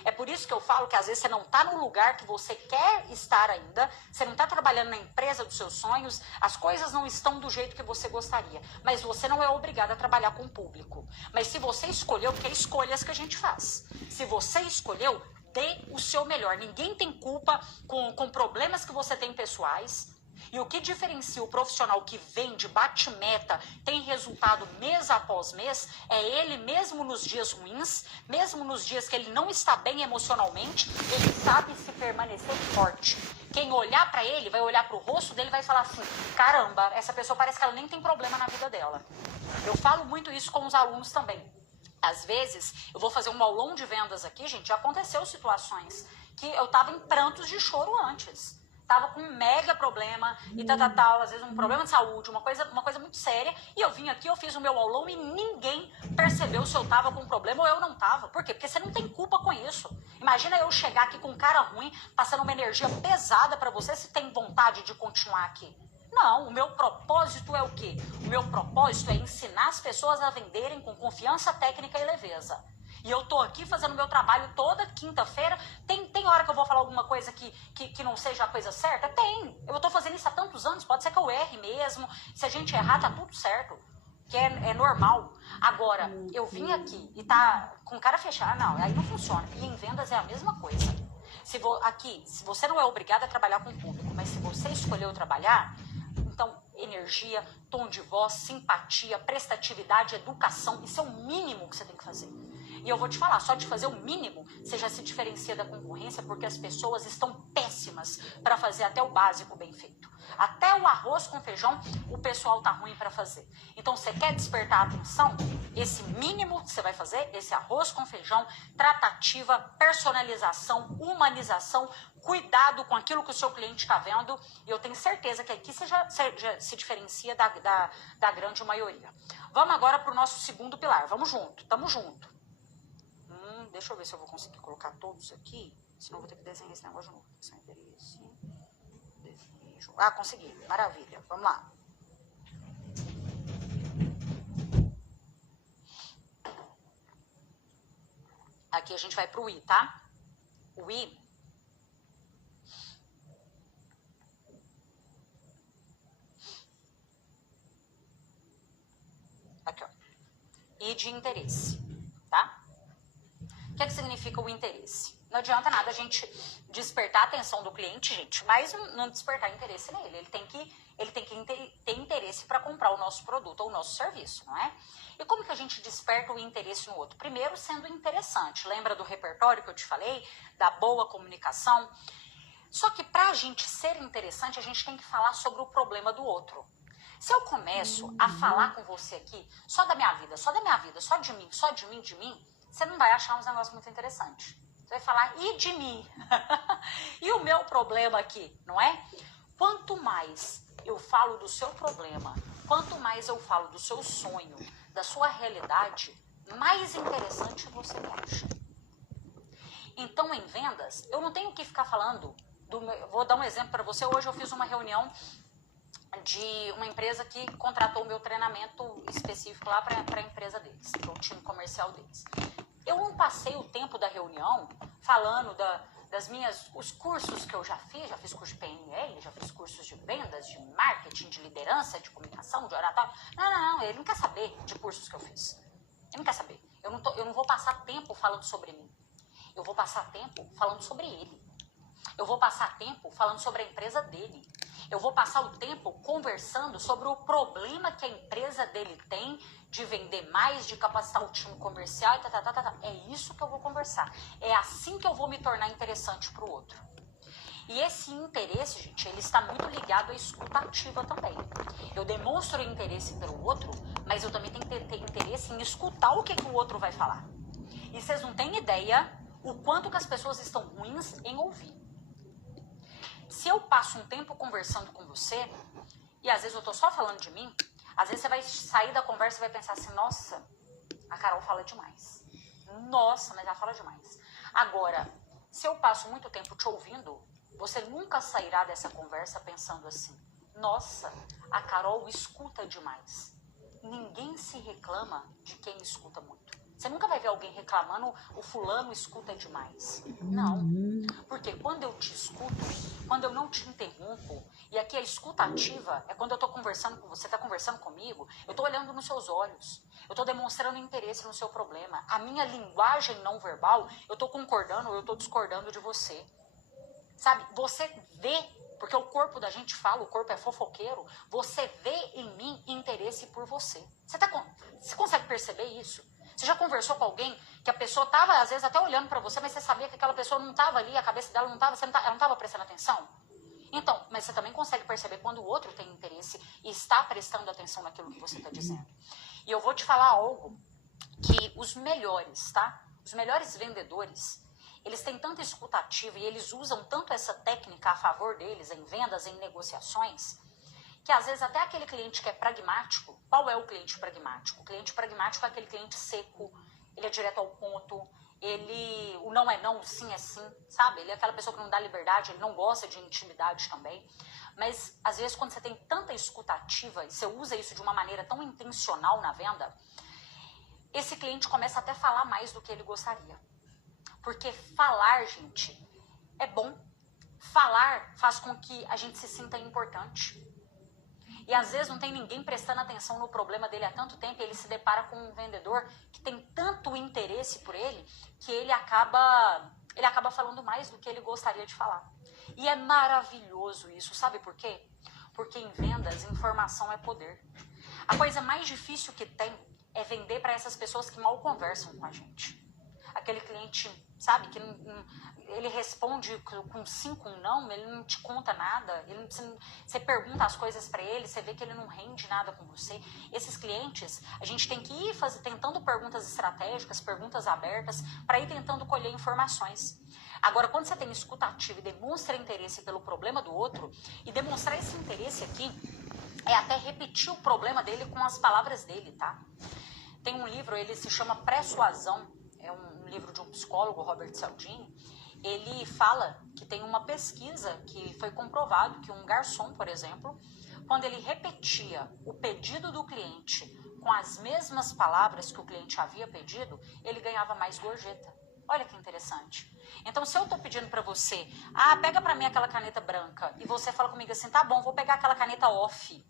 É por isso que eu falo que às vezes você não está no lugar que você quer estar ainda, você não está trabalhando na empresa dos seus sonhos, as coisas não estão do jeito que você gostaria, mas você não é obrigado a trabalhar com o público. Mas se você escolheu, porque é escolhas que a gente faz, se você escolheu, dê o seu melhor. Ninguém tem culpa com problemas que você tem pessoais. E o que diferencia o profissional que vende, bate meta, tem resultado mês após mês, é ele mesmo nos dias ruins, mesmo nos dias que ele não está bem emocionalmente, ele sabe se permanecer forte. Quem olhar para ele, vai olhar para o rosto dele e vai falar assim, caramba, essa pessoa parece que ela nem tem problema na vida dela. Eu falo muito isso com os alunos também. Às vezes, eu vou fazer um aulão de vendas aqui, gente, já aconteceu situações que eu estava em prantos de choro antes. Tava com um mega problema e tal, às vezes um problema de saúde, uma coisa muito séria, e eu vim aqui, eu fiz o meu aulão e ninguém percebeu se eu tava com problema ou eu não tava. Por quê? Porque você não tem culpa com isso. Imagina eu chegar aqui com um cara ruim, passando uma energia pesada pra você, se tem vontade de continuar aqui. Não, o meu propósito é o quê? O meu propósito é ensinar as pessoas a venderem com confiança técnica e leveza. E eu tô aqui fazendo meu trabalho toda quinta-feira. Tem hora que eu vou falar alguma coisa que não seja a coisa certa? Tem. Eu tô fazendo isso há tantos anos, pode ser que eu erre mesmo. Se a gente errar, tá tudo certo. Que é normal. Agora, eu vim aqui e tá com cara fechada. Não, aí não funciona. E em vendas é a mesma coisa. Se você não é obrigado a trabalhar com o público, mas se você escolheu trabalhar, então, energia, tom de voz, simpatia, prestatividade, educação, isso é o mínimo que você tem que fazer. E eu vou te falar, só de fazer o mínimo, você já se diferencia da concorrência, porque as pessoas estão péssimas para fazer até o básico bem feito. Até o arroz com feijão, o pessoal tá ruim para fazer. Então, você quer despertar a atenção? Esse mínimo que você vai fazer, esse arroz com feijão, tratativa, personalização, humanização, cuidado com aquilo que o seu cliente está vendo. E eu tenho certeza que aqui você já se diferencia da grande maioria. Vamos agora para o nosso segundo pilar. Vamos junto, tamo junto. Deixa eu ver se eu vou conseguir colocar todos aqui. Senão eu vou ter que desenhar esse negócio de novo. Esse interesse. Desejo. Ah, consegui. Maravilha. Vamos lá. Aqui a gente vai pro I, tá? O I. Aqui, ó. I de interesse, tá? O que significa o interesse? Não adianta nada a gente despertar a atenção do cliente, gente, mas não despertar interesse nele. Ele tem que ter interesse para comprar o nosso produto ou o nosso serviço, não é? E como que a gente desperta o interesse no outro? Primeiro, sendo interessante. Lembra do repertório que eu te falei? Da boa comunicação? Só que para a gente ser interessante, a gente tem que falar sobre o problema do outro. Se eu começo a falar com você aqui só da minha vida, só de mim, você não vai achar uns negócios muito interessantes. Você vai falar, e de mim? E o meu problema aqui, não é? Quanto mais eu falo do seu problema, quanto mais eu falo do seu sonho, da sua realidade, mais interessante você me acha. Então, em vendas, eu não tenho que ficar falando vou dar um exemplo para você. Hoje eu fiz uma reunião de uma empresa que contratou o meu treinamento específico lá para a empresa deles, para o time comercial deles. Eu não passei o tempo da reunião falando os cursos que eu já fiz curso de PNL, já fiz cursos de vendas, de marketing, de liderança, de comunicação, de oratório. Não, ele não quer saber de cursos que eu fiz. Ele não quer saber. Eu não vou passar tempo falando sobre mim. Eu vou passar tempo falando sobre ele. Eu vou passar tempo falando sobre a empresa dele. Eu vou passar o tempo conversando sobre o problema que a empresa dele tem de vender mais, de capacitar o time comercial, É isso que eu vou conversar. É assim que eu vou me tornar interessante para o outro. E esse interesse, gente, ele está muito ligado à escuta ativa também. Eu demonstro interesse pelo outro, mas eu também tenho que ter interesse em escutar o que o outro vai falar. E vocês não têm ideia o quanto que as pessoas estão ruins em ouvir. Se eu passo um tempo conversando com você, e às vezes eu tô só falando de mim, às vezes você vai sair da conversa e vai pensar assim, nossa, a Carol fala demais. Nossa, mas ela fala demais. Agora, se eu passo muito tempo te ouvindo, você nunca sairá dessa conversa pensando assim, nossa, a Carol escuta demais. Ninguém se reclama de quem escuta muito. Você nunca vai ver alguém reclamando, o fulano escuta demais. Não. Porque quando eu te escuto, quando eu não te interrompo, e aqui a escuta ativa é quando eu estou conversando com você, está conversando comigo, eu estou olhando nos seus olhos, eu estou demonstrando interesse no seu problema. A minha linguagem não verbal, eu estou concordando ou eu estou discordando de você. Sabe, você vê, porque o corpo da gente fala, o corpo é fofoqueiro, você vê em mim interesse por você. Você consegue perceber isso? Você já conversou com alguém que a pessoa estava, às vezes, até olhando para você, mas você sabia que aquela pessoa não estava ali, a cabeça dela não estava, ela não estava prestando atenção? Então, mas você também consegue perceber quando o outro tem interesse e está prestando atenção naquilo que você está dizendo. E eu vou te falar algo que os melhores, tá? Os melhores vendedores, eles têm tanta escuta ativa e eles usam tanto essa técnica a favor deles em vendas, em negociações, que às vezes até aquele cliente que é pragmático, qual é o cliente pragmático? O cliente pragmático é aquele cliente seco, ele é direto ao ponto, o não é não, o sim é sim, sabe? Ele é aquela pessoa que não dá liberdade, ele não gosta de intimidade também. Mas às vezes quando você tem tanta escuta ativa e você usa isso de uma maneira tão intencional na venda, esse cliente começa até a falar mais do que ele gostaria. Porque falar, gente, é bom. Falar faz com que a gente se sinta importante. E às vezes não tem ninguém prestando atenção no problema dele há tanto tempo e ele se depara com um vendedor que tem tanto interesse por ele que ele acaba falando mais do que ele gostaria de falar. E é maravilhoso isso, sabe por quê? Porque em vendas, informação é poder. A coisa mais difícil que tem é vender para essas pessoas que mal conversam com a gente. Aquele cliente, sabe, que ele responde com 5 não, ele não te conta nada, você pergunta as coisas para ele, você vê que ele não rende nada com você. Esses clientes, a gente tem que ir tentando perguntas estratégicas, perguntas abertas, para ir tentando colher informações. Agora, quando você tem escuta ativa e demonstra interesse pelo problema do outro, e demonstrar esse interesse aqui é até repetir o problema dele com as palavras dele, tá? Tem um livro, ele se chama Persuasão, é um livro de um psicólogo, Robert Cialdini. Ele fala que tem uma pesquisa que foi comprovado que um garçom, por exemplo, quando ele repetia o pedido do cliente com as mesmas palavras que o cliente havia pedido, ele ganhava mais gorjeta. Olha que interessante. Então, se eu estou pedindo para você, pega para mim aquela caneta branca, e você fala comigo assim, tá bom, vou pegar aquela caneta off.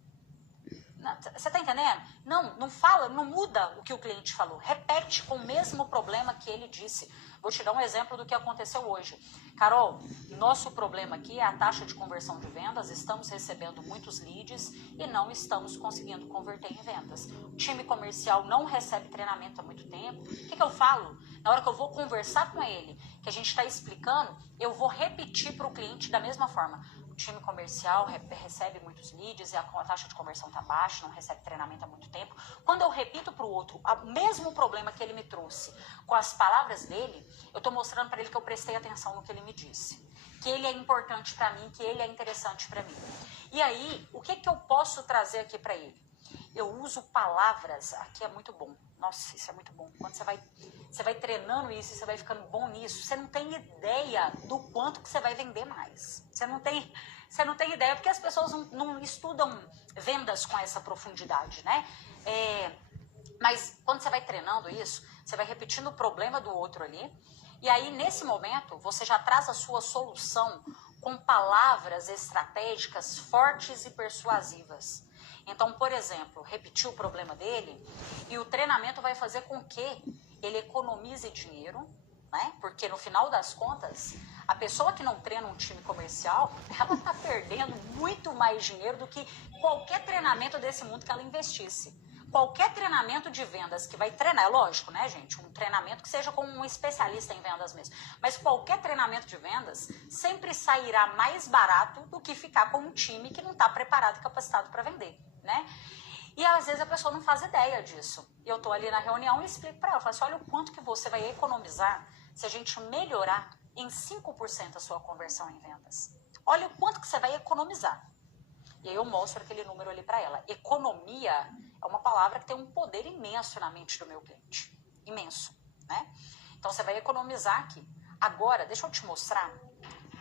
Você tá entendendo? Não fala, não muda o que o cliente falou. Repete com o mesmo problema que ele disse. Vou te dar um exemplo do que aconteceu hoje. Carol, nosso problema aqui é a taxa de conversão de vendas. Estamos recebendo muitos leads e não estamos conseguindo converter em vendas. O time comercial não recebe treinamento há muito tempo. O que eu falo? Na hora que eu vou conversar com ele, que a gente está explicando, eu vou repetir para o cliente da mesma forma. O time comercial recebe muitos leads e a taxa de conversão está baixa, não recebe treinamento há muito tempo. Quando eu repito para o outro o mesmo problema que ele me trouxe com as palavras dele, eu estou mostrando para ele que eu prestei atenção no que ele me disse. Que ele é importante para mim, que ele é interessante para mim. E aí, o que eu posso trazer aqui para ele? Eu uso palavras, aqui é muito bom. Nossa, isso é muito bom. Quando você vai treinando isso, você vai ficando bom nisso, você não tem ideia do quanto que você vai vender mais. Você não tem ideia, porque as pessoas não estudam vendas com essa profundidade, né? Mas quando você vai treinando isso, você vai repetindo o problema do outro ali, e aí nesse momento você já traz a sua solução com palavras estratégicas fortes e persuasivas. Então, por exemplo, repetir o problema dele e o treinamento vai fazer com que ele economize dinheiro, né? Porque no final das contas, a pessoa que não treina um time comercial, ela está perdendo muito mais dinheiro do que qualquer treinamento desse mundo que ela investisse. Qualquer treinamento de vendas que vai treinar, é lógico, né, gente? Um treinamento que seja com um especialista em vendas mesmo. Mas qualquer treinamento de vendas sempre sairá mais barato do que ficar com um time que não está preparado e capacitado para vender, né? E às vezes a pessoa não faz ideia disso. E eu estou ali na reunião e explico para ela, falo assim, olha o quanto que você vai economizar se a gente melhorar em 5% a sua conversão em vendas. Olha o quanto que você vai economizar. E aí eu mostro aquele número ali para ela. Economia é uma palavra que tem um poder imenso na mente do meu cliente. Imenso, né? Então você vai economizar aqui. Agora, deixa eu te mostrar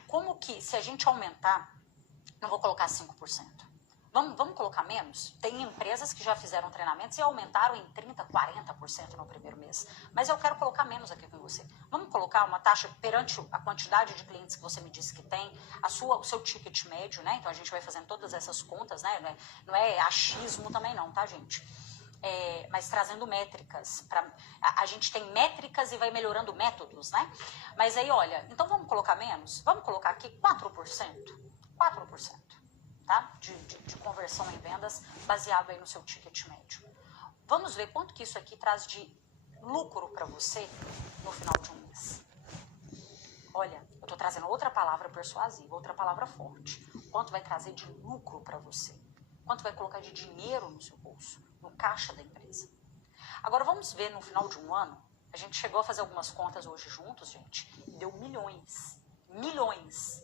como que se a gente aumentar, não vou colocar 5%. Vamos colocar menos? Tem empresas que já fizeram treinamentos e aumentaram em 30%, 40% no primeiro mês. Mas eu quero colocar menos aqui com você. Vamos colocar uma taxa perante a quantidade de clientes que você me disse que tem, o seu ticket médio, né? Então a gente vai fazendo todas essas contas, né? Não é achismo também não, tá, gente? Mas trazendo métricas. A gente tem métricas e vai melhorando métodos, né? Mas aí, olha, então vamos colocar menos? Vamos colocar aqui 4%. 4%. Tá? De conversão em vendas baseado aí no seu ticket médio. Vamos ver quanto que isso aqui traz de lucro para você no final de um mês. Olha, eu estou trazendo outra palavra persuasiva, outra palavra forte. Quanto vai trazer de lucro para você? Quanto vai colocar de dinheiro no seu bolso, no caixa da empresa? Agora vamos ver no final de um ano. A gente chegou a fazer algumas contas hoje juntos, gente. Deu milhões. Milhões.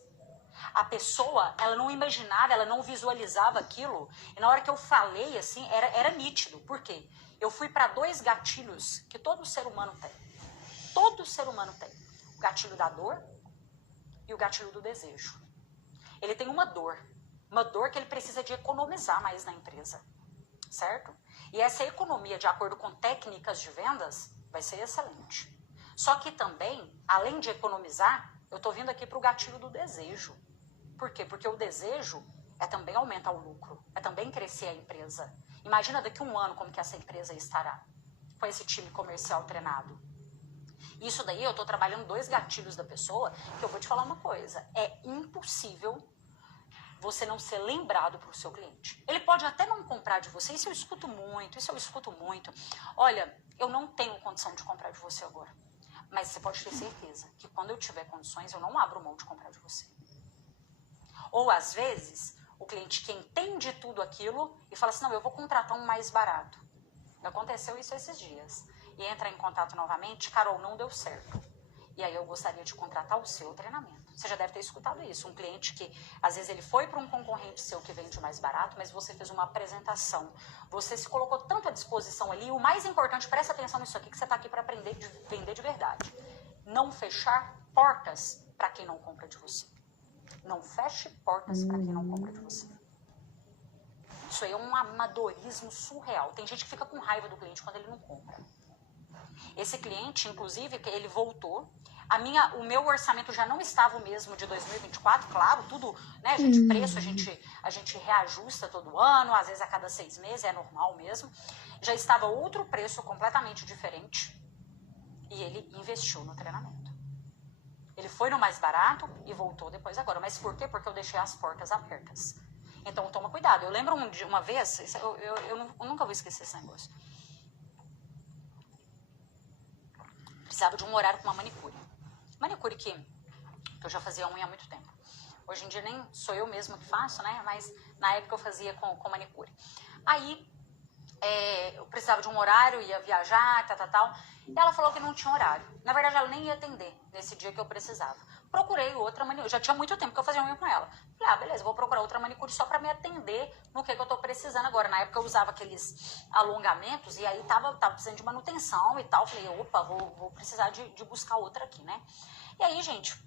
A pessoa, ela não imaginava, ela não visualizava aquilo. E na hora que eu falei, assim, era nítido. Por quê? Eu fui para 2 gatilhos que todo ser humano tem. Todo ser humano tem. O gatilho da dor e o gatilho do desejo. Ele tem uma dor que ele precisa de economizar mais na empresa. Certo? E essa economia, de acordo com técnicas de vendas, vai ser excelente. Só que também, além de economizar, eu estou vindo aqui para o gatilho do desejo. Por quê? Porque o desejo é também aumentar o lucro, é também crescer a empresa. Imagina daqui a um ano como que essa empresa estará, com esse time comercial treinado. Isso daí eu estou trabalhando 2 gatilhos da pessoa, que eu vou te falar uma coisa, é impossível você não ser lembrado para o seu cliente. Ele pode até não comprar de você, isso eu escuto muito. Olha, eu não tenho condição de comprar de você agora, mas você pode ter certeza que quando eu tiver condições, eu não abro mão de comprar de você. Ou, às vezes, o cliente que entende tudo aquilo e fala assim, não, eu vou contratar um mais barato. Aconteceu isso esses dias. E entra em contato novamente, Carol, não deu certo. E aí eu gostaria de contratar o seu treinamento. Você já deve ter escutado isso. Um cliente que, às vezes, ele foi para um concorrente seu que vende mais barato, mas você fez uma apresentação. Você se colocou tanto à disposição ali. E o mais importante, presta atenção nisso aqui, que você está aqui para aprender de vender de verdade. Não fechar portas para quem não compra de você. Não feche portas para quem não compra de você. Isso aí é um amadorismo surreal. Tem gente que fica com raiva do cliente quando ele não compra. Esse cliente, inclusive, ele voltou. O meu orçamento já não estava o mesmo de 2024, claro, tudo, né, gente, preço a gente reajusta todo ano, às vezes a cada 6 meses, é normal mesmo. Já estava outro preço completamente diferente e ele investiu no treinamento. Ele foi no mais barato e voltou depois agora. Mas por quê? Porque eu deixei as portas abertas. Então, toma cuidado. Eu lembro uma vez, eu nunca vou esquecer esse negócio. Precisava de um horário com uma manicure. Manicure que eu já fazia unha há muito tempo. Hoje em dia nem sou eu mesma que faço, né? Mas na época eu fazia com manicure. Aí, eu precisava de um horário, ia viajar, tal. E ela falou que não tinha horário. Na verdade, ela nem ia atender nesse dia que eu precisava. Procurei outra manicure. Já tinha muito tempo que eu fazia unha com ela. Falei, beleza, vou procurar outra manicure só pra me atender no que eu tô precisando agora. Na época eu usava aqueles alongamentos e aí tava precisando de manutenção e tal. Falei, opa, vou precisar de buscar outra aqui, né? E aí, gente,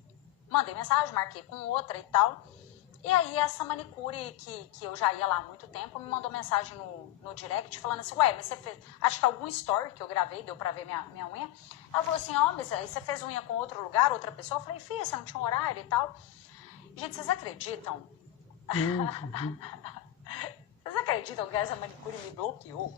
mandei mensagem, marquei com outra e tal. E aí essa manicure que eu já ia lá há muito tempo me mandou mensagem no direct falando assim, ué, mas você fez, acho que algum story que eu gravei, deu pra ver minha unha. Ela falou assim, mas aí você fez unha com outro lugar, outra pessoa? Eu falei, filha, você não tinha horário e tal. Gente, vocês acreditam? Vocês acreditam que essa manicure me bloqueou?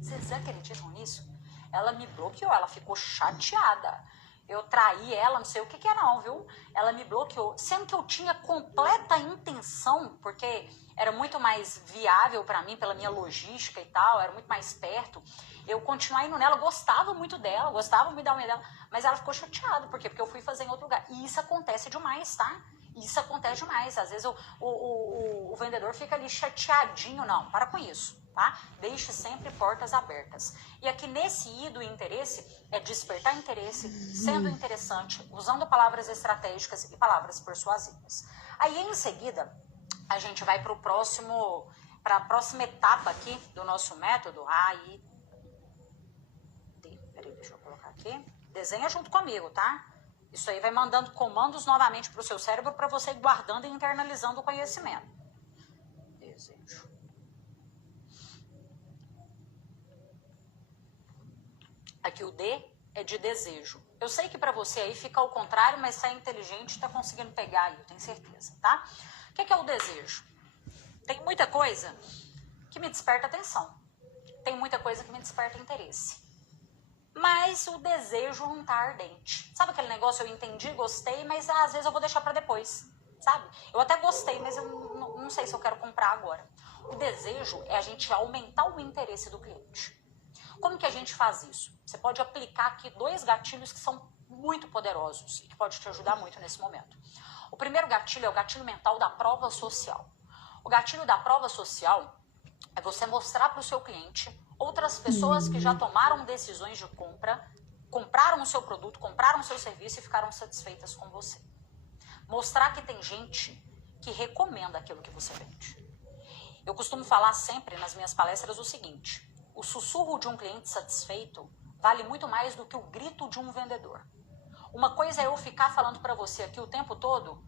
Vocês acreditam nisso? Ela me bloqueou, ela ficou chateada. eu traí ela, não sei o que é não, viu? Ela me bloqueou, sendo que eu tinha completa intenção, porque era muito mais viável para mim, pela minha logística e tal, era muito mais perto, eu continuar indo nela, gostava muito dela, gostava muito da unha dela, mas ela ficou chateada, por quê? Porque eu fui fazer em outro lugar, e isso acontece demais, tá? Isso acontece demais, às vezes o vendedor fica ali chateadinho, não, para com isso. Tá? Deixe sempre portas abertas. E aqui nesse I do interesse é despertar interesse, sendo interessante, usando palavras estratégicas e palavras persuasivas. Aí em seguida a gente vai para a próxima etapa aqui do nosso método. Peraí, deixa eu colocar aqui. Desenha junto comigo, tá? Isso aí vai mandando comandos novamente para o seu cérebro para você ir guardando e internalizando o conhecimento. Desejo. Aqui o D é de desejo. Eu sei que para você aí fica ao contrário, mas você é inteligente e está conseguindo pegar aí, eu tenho certeza, tá? O que é o desejo? Tem muita coisa que me desperta atenção. Tem muita coisa que me desperta interesse. Mas o desejo não tá ardente. Sabe aquele negócio, eu entendi, gostei, mas às vezes eu vou deixar para depois, sabe? Eu até gostei, mas eu não sei se eu quero comprar agora. O desejo é a gente aumentar o interesse do cliente. Como que a gente faz isso? Você pode aplicar aqui 2 gatilhos que são muito poderosos e que pode te ajudar muito nesse momento. O primeiro gatilho é o gatilho mental da prova social. O gatilho da prova social é você mostrar para o seu cliente outras pessoas que já tomaram decisões de compra, compraram o seu produto, compraram o seu serviço e ficaram satisfeitas com você. Mostrar que tem gente que recomenda aquilo que você vende. Eu costumo falar sempre nas minhas palestras o seguinte: o sussurro de um cliente satisfeito vale muito mais do que o grito de um vendedor. Uma coisa é eu ficar falando para você aqui o tempo todo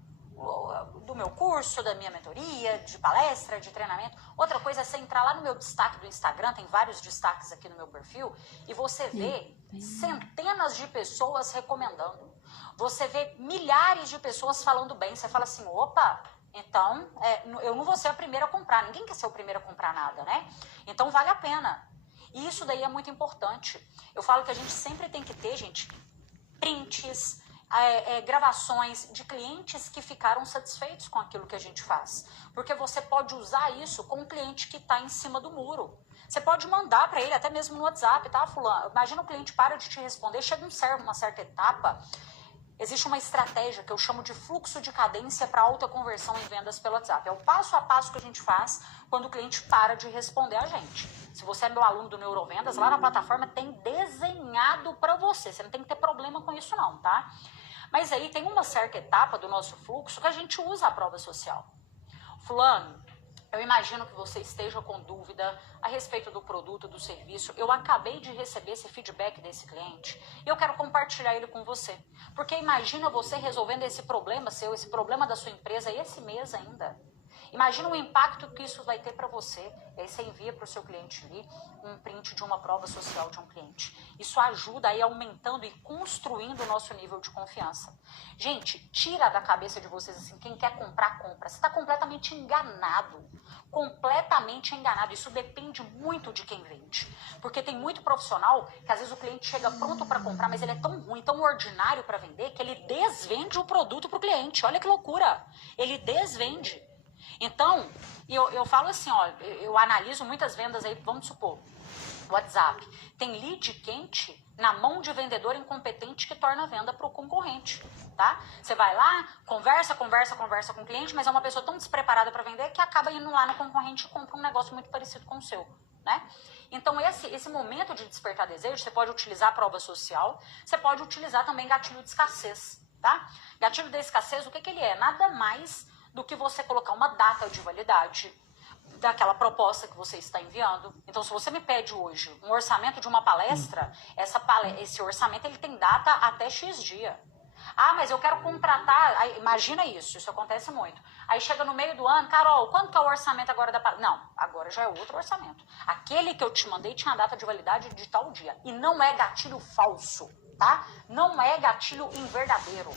do meu curso, da minha mentoria, de palestra, de treinamento. Outra coisa é você entrar lá no meu destaque do Instagram, tem vários destaques aqui no meu perfil, e você vê centenas de pessoas recomendando. Você vê milhares de pessoas falando bem. Você fala assim, opa, então eu não vou ser a primeira a comprar. Ninguém quer ser o primeiro a comprar nada, né? Então vale a pena. E isso daí é muito importante. Eu falo que a gente sempre tem que ter, gente, prints, gravações de clientes que ficaram satisfeitos com aquilo que a gente faz. Porque você pode usar isso com um cliente que está em cima do muro. Você pode mandar para ele, até mesmo no WhatsApp, tá, fulano? Imagina o cliente para de te responder, chega uma certa etapa. Existe uma estratégia que eu chamo de fluxo de cadência para alta conversão em vendas pelo WhatsApp. É o passo a passo que a gente faz quando o cliente para de responder a gente. Se você é meu aluno do Neurovendas, lá na plataforma tem desenhado para você. Você não tem que ter problema com isso não, tá? Mas aí tem uma certa etapa do nosso fluxo que a gente usa a prova social. Fulano, eu imagino que você esteja com dúvida a respeito do produto, do serviço. Eu acabei de receber esse feedback desse cliente e eu quero compartilhar ele com você. Porque imagina você resolvendo esse problema seu, esse problema da sua empresa esse mês ainda. Imagina o impacto que isso vai ter para você. E aí você envia para o seu cliente ali um print de uma prova social de um cliente. Isso ajuda aí aumentando e construindo o nosso nível de confiança. Gente, tira da cabeça de vocês assim, quem quer comprar, compra. Você está completamente enganado. Completamente enganado. Isso depende muito de quem vende. Porque tem muito profissional que às vezes o cliente chega pronto para comprar, mas ele é tão ruim, tão ordinário para vender, que ele desvende o produto para o cliente. Olha que loucura. Ele desvende. Então, eu falo assim, ó, eu analiso muitas vendas aí, vamos supor, WhatsApp. Tem lead quente na mão de vendedor incompetente que torna a venda para o concorrente, tá? Você vai lá, conversa com o cliente, mas é uma pessoa tão despreparada para vender que acaba indo lá no concorrente e compra um negócio muito parecido com o seu, né? Então, esse momento de despertar desejo, você pode utilizar a prova social, você pode utilizar também gatilho de escassez, tá? Gatilho de escassez, o que ele é? Nada mais do que você colocar uma data de validade daquela proposta que você está enviando. Então, se você me pede hoje um orçamento de uma palestra, esse orçamento ele tem data até X dia. Ah, mas eu quero contratar... Aí, imagina isso acontece muito. Aí chega no meio do ano, Carol, quanto que é o orçamento agora da palestra? Não, agora já é outro orçamento. Aquele que eu te mandei tinha a data de validade de tal dia. E não é gatilho falso, tá? Não é gatilho inverdadeiro.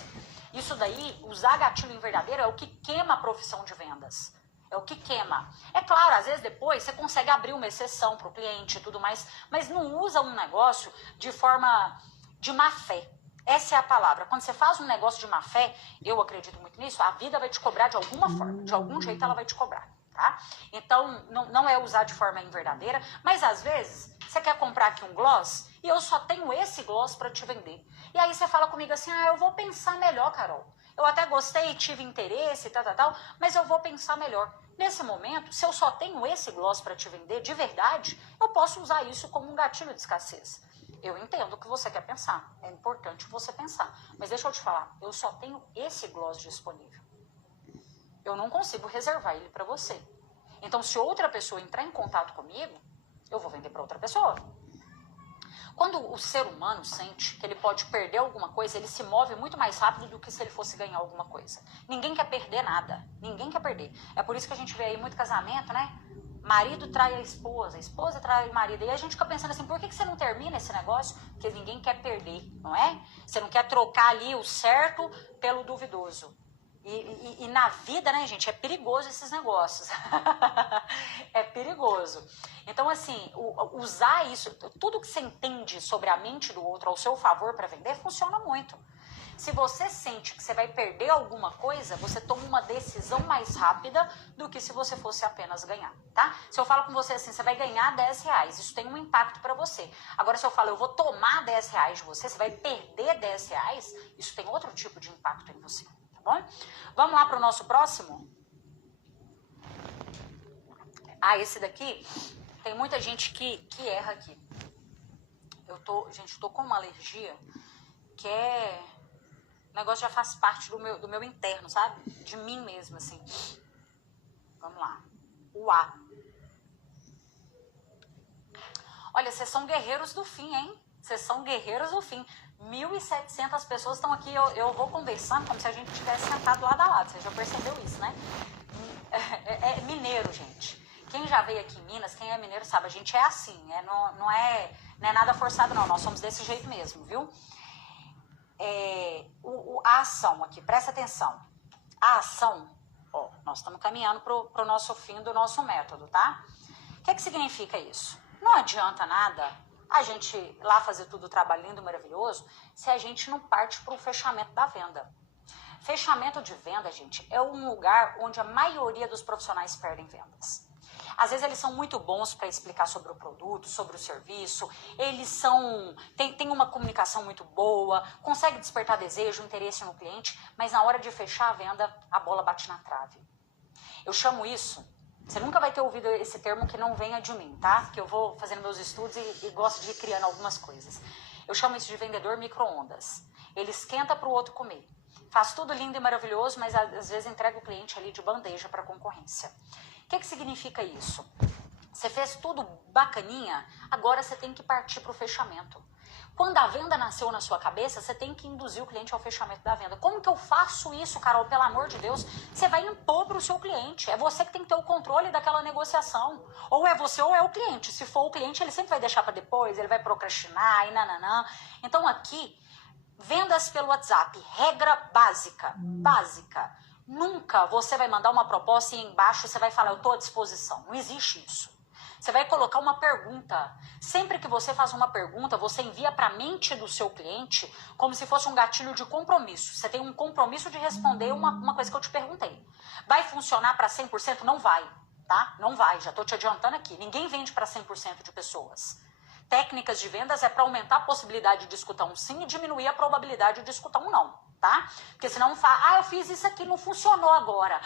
Isso daí, usar gatilho inverdadeiro é o que queima a profissão de vendas. É o que queima. É claro, às vezes depois você consegue abrir uma exceção para o cliente e tudo mais, mas não usa um negócio de forma de má fé. Essa é a palavra. Quando você faz um negócio de má fé, eu acredito muito nisso, a vida vai te cobrar de alguma forma. De algum jeito ela vai te cobrar, tá? Então, não é usar de forma inverdadeira, mas às vezes você quer comprar aqui um gloss e eu só tenho esse gloss para te vender. E aí você fala comigo assim, eu vou pensar melhor, Carol. Eu até gostei, tive interesse, tal, mas eu vou pensar melhor. Nesse momento, se eu só tenho esse gloss para te vender de verdade, eu posso usar isso como um gatilho de escassez. Eu entendo o que você quer pensar, é importante você pensar. Mas deixa eu te falar, eu só tenho esse gloss disponível. Eu não consigo reservar ele para você. Então, se outra pessoa entrar em contato comigo, eu vou vender para outra pessoa. Quando o ser humano sente que ele pode perder alguma coisa, ele se move muito mais rápido do que se ele fosse ganhar alguma coisa. Ninguém quer perder nada, ninguém quer perder. É por isso que a gente vê aí muito casamento, né? Marido trai a esposa trai o marido. E a gente fica pensando assim, por que você não termina esse negócio? Porque ninguém quer perder, não é? Você não quer trocar ali o certo pelo duvidoso. E na vida, né, gente, é perigoso esses negócios. É perigoso. Então, assim, usar isso, tudo que você entende sobre a mente do outro ao seu favor para vender, funciona muito. Se você sente que você vai perder alguma coisa, você toma uma decisão mais rápida do que se você fosse apenas ganhar, tá? Se eu falo com você assim, você vai ganhar R$10, isso tem um impacto para você. Agora, se eu falo, eu vou tomar R$10 de você, você vai perder R$10, isso tem outro tipo de impacto em você. Bom? Vamos lá para o nosso próximo? Esse daqui, tem muita gente que erra aqui. Gente, tô com uma alergia que o negócio já faz parte do meu interno, sabe? De mim mesma, assim. Vamos lá. O A. Olha, vocês são guerreiros do fim, hein? Vocês são guerreiros do fim. 1.700 pessoas estão aqui, eu vou conversando como se a gente tivesse sentado lado a lado. Você já percebeu isso, né? É mineiro, gente. Quem já veio aqui em Minas, quem é mineiro sabe, a gente é assim, não é nada forçado não, nós somos desse jeito mesmo, viu? A ação aqui, presta atenção. A ação, nós estamos caminhando pro nosso fim do nosso método, tá? O que significa isso? Não adianta nada a gente lá fazer tudo o trabalho lindo, maravilhoso, se a gente não parte para o fechamento da venda. Fechamento de venda, gente, é um lugar onde a maioria dos profissionais perdem vendas. Às vezes eles são muito bons para explicar sobre o produto, sobre o serviço, eles têm uma comunicação muito boa, conseguem despertar desejo, interesse no cliente, mas na hora de fechar a venda, a bola bate na trave. Eu chamo isso, você nunca vai ter ouvido esse termo que não venha de mim, tá? Que eu vou fazendo meus estudos e gosto de ir criando algumas coisas. Eu chamo isso de vendedor micro-ondas. Ele esquenta para o outro comer. Faz tudo lindo e maravilhoso, mas às vezes entrega o cliente ali de bandeja para a concorrência. O que significa isso? Você fez tudo bacaninha, agora você tem que partir para o fechamento. Quando a venda nasceu na sua cabeça, você tem que induzir o cliente ao fechamento da venda. Como que eu faço isso, Carol? Pelo amor de Deus, você vai impor para o seu cliente. É você que tem que ter o controle daquela negociação. Ou é você ou é o cliente. Se for o cliente, ele sempre vai deixar para depois, ele vai procrastinar e nananã. Então aqui, vendas pelo WhatsApp, regra básica. Nunca você vai mandar uma proposta e embaixo você vai falar, eu estou à disposição. Não existe isso. Você vai colocar uma pergunta. Sempre que você faz uma pergunta, você envia para a mente do seu cliente como se fosse um gatilho de compromisso. Você tem um compromisso de responder uma coisa que eu te perguntei. Vai funcionar para 100%? Não vai, tá? Não vai, já estou te adiantando aqui. Ninguém vende para 100% de pessoas. Técnicas de vendas é para aumentar a possibilidade de escutar um sim e diminuir a probabilidade de escutar um não, tá? Porque senão fala, eu fiz isso aqui, não funcionou agora.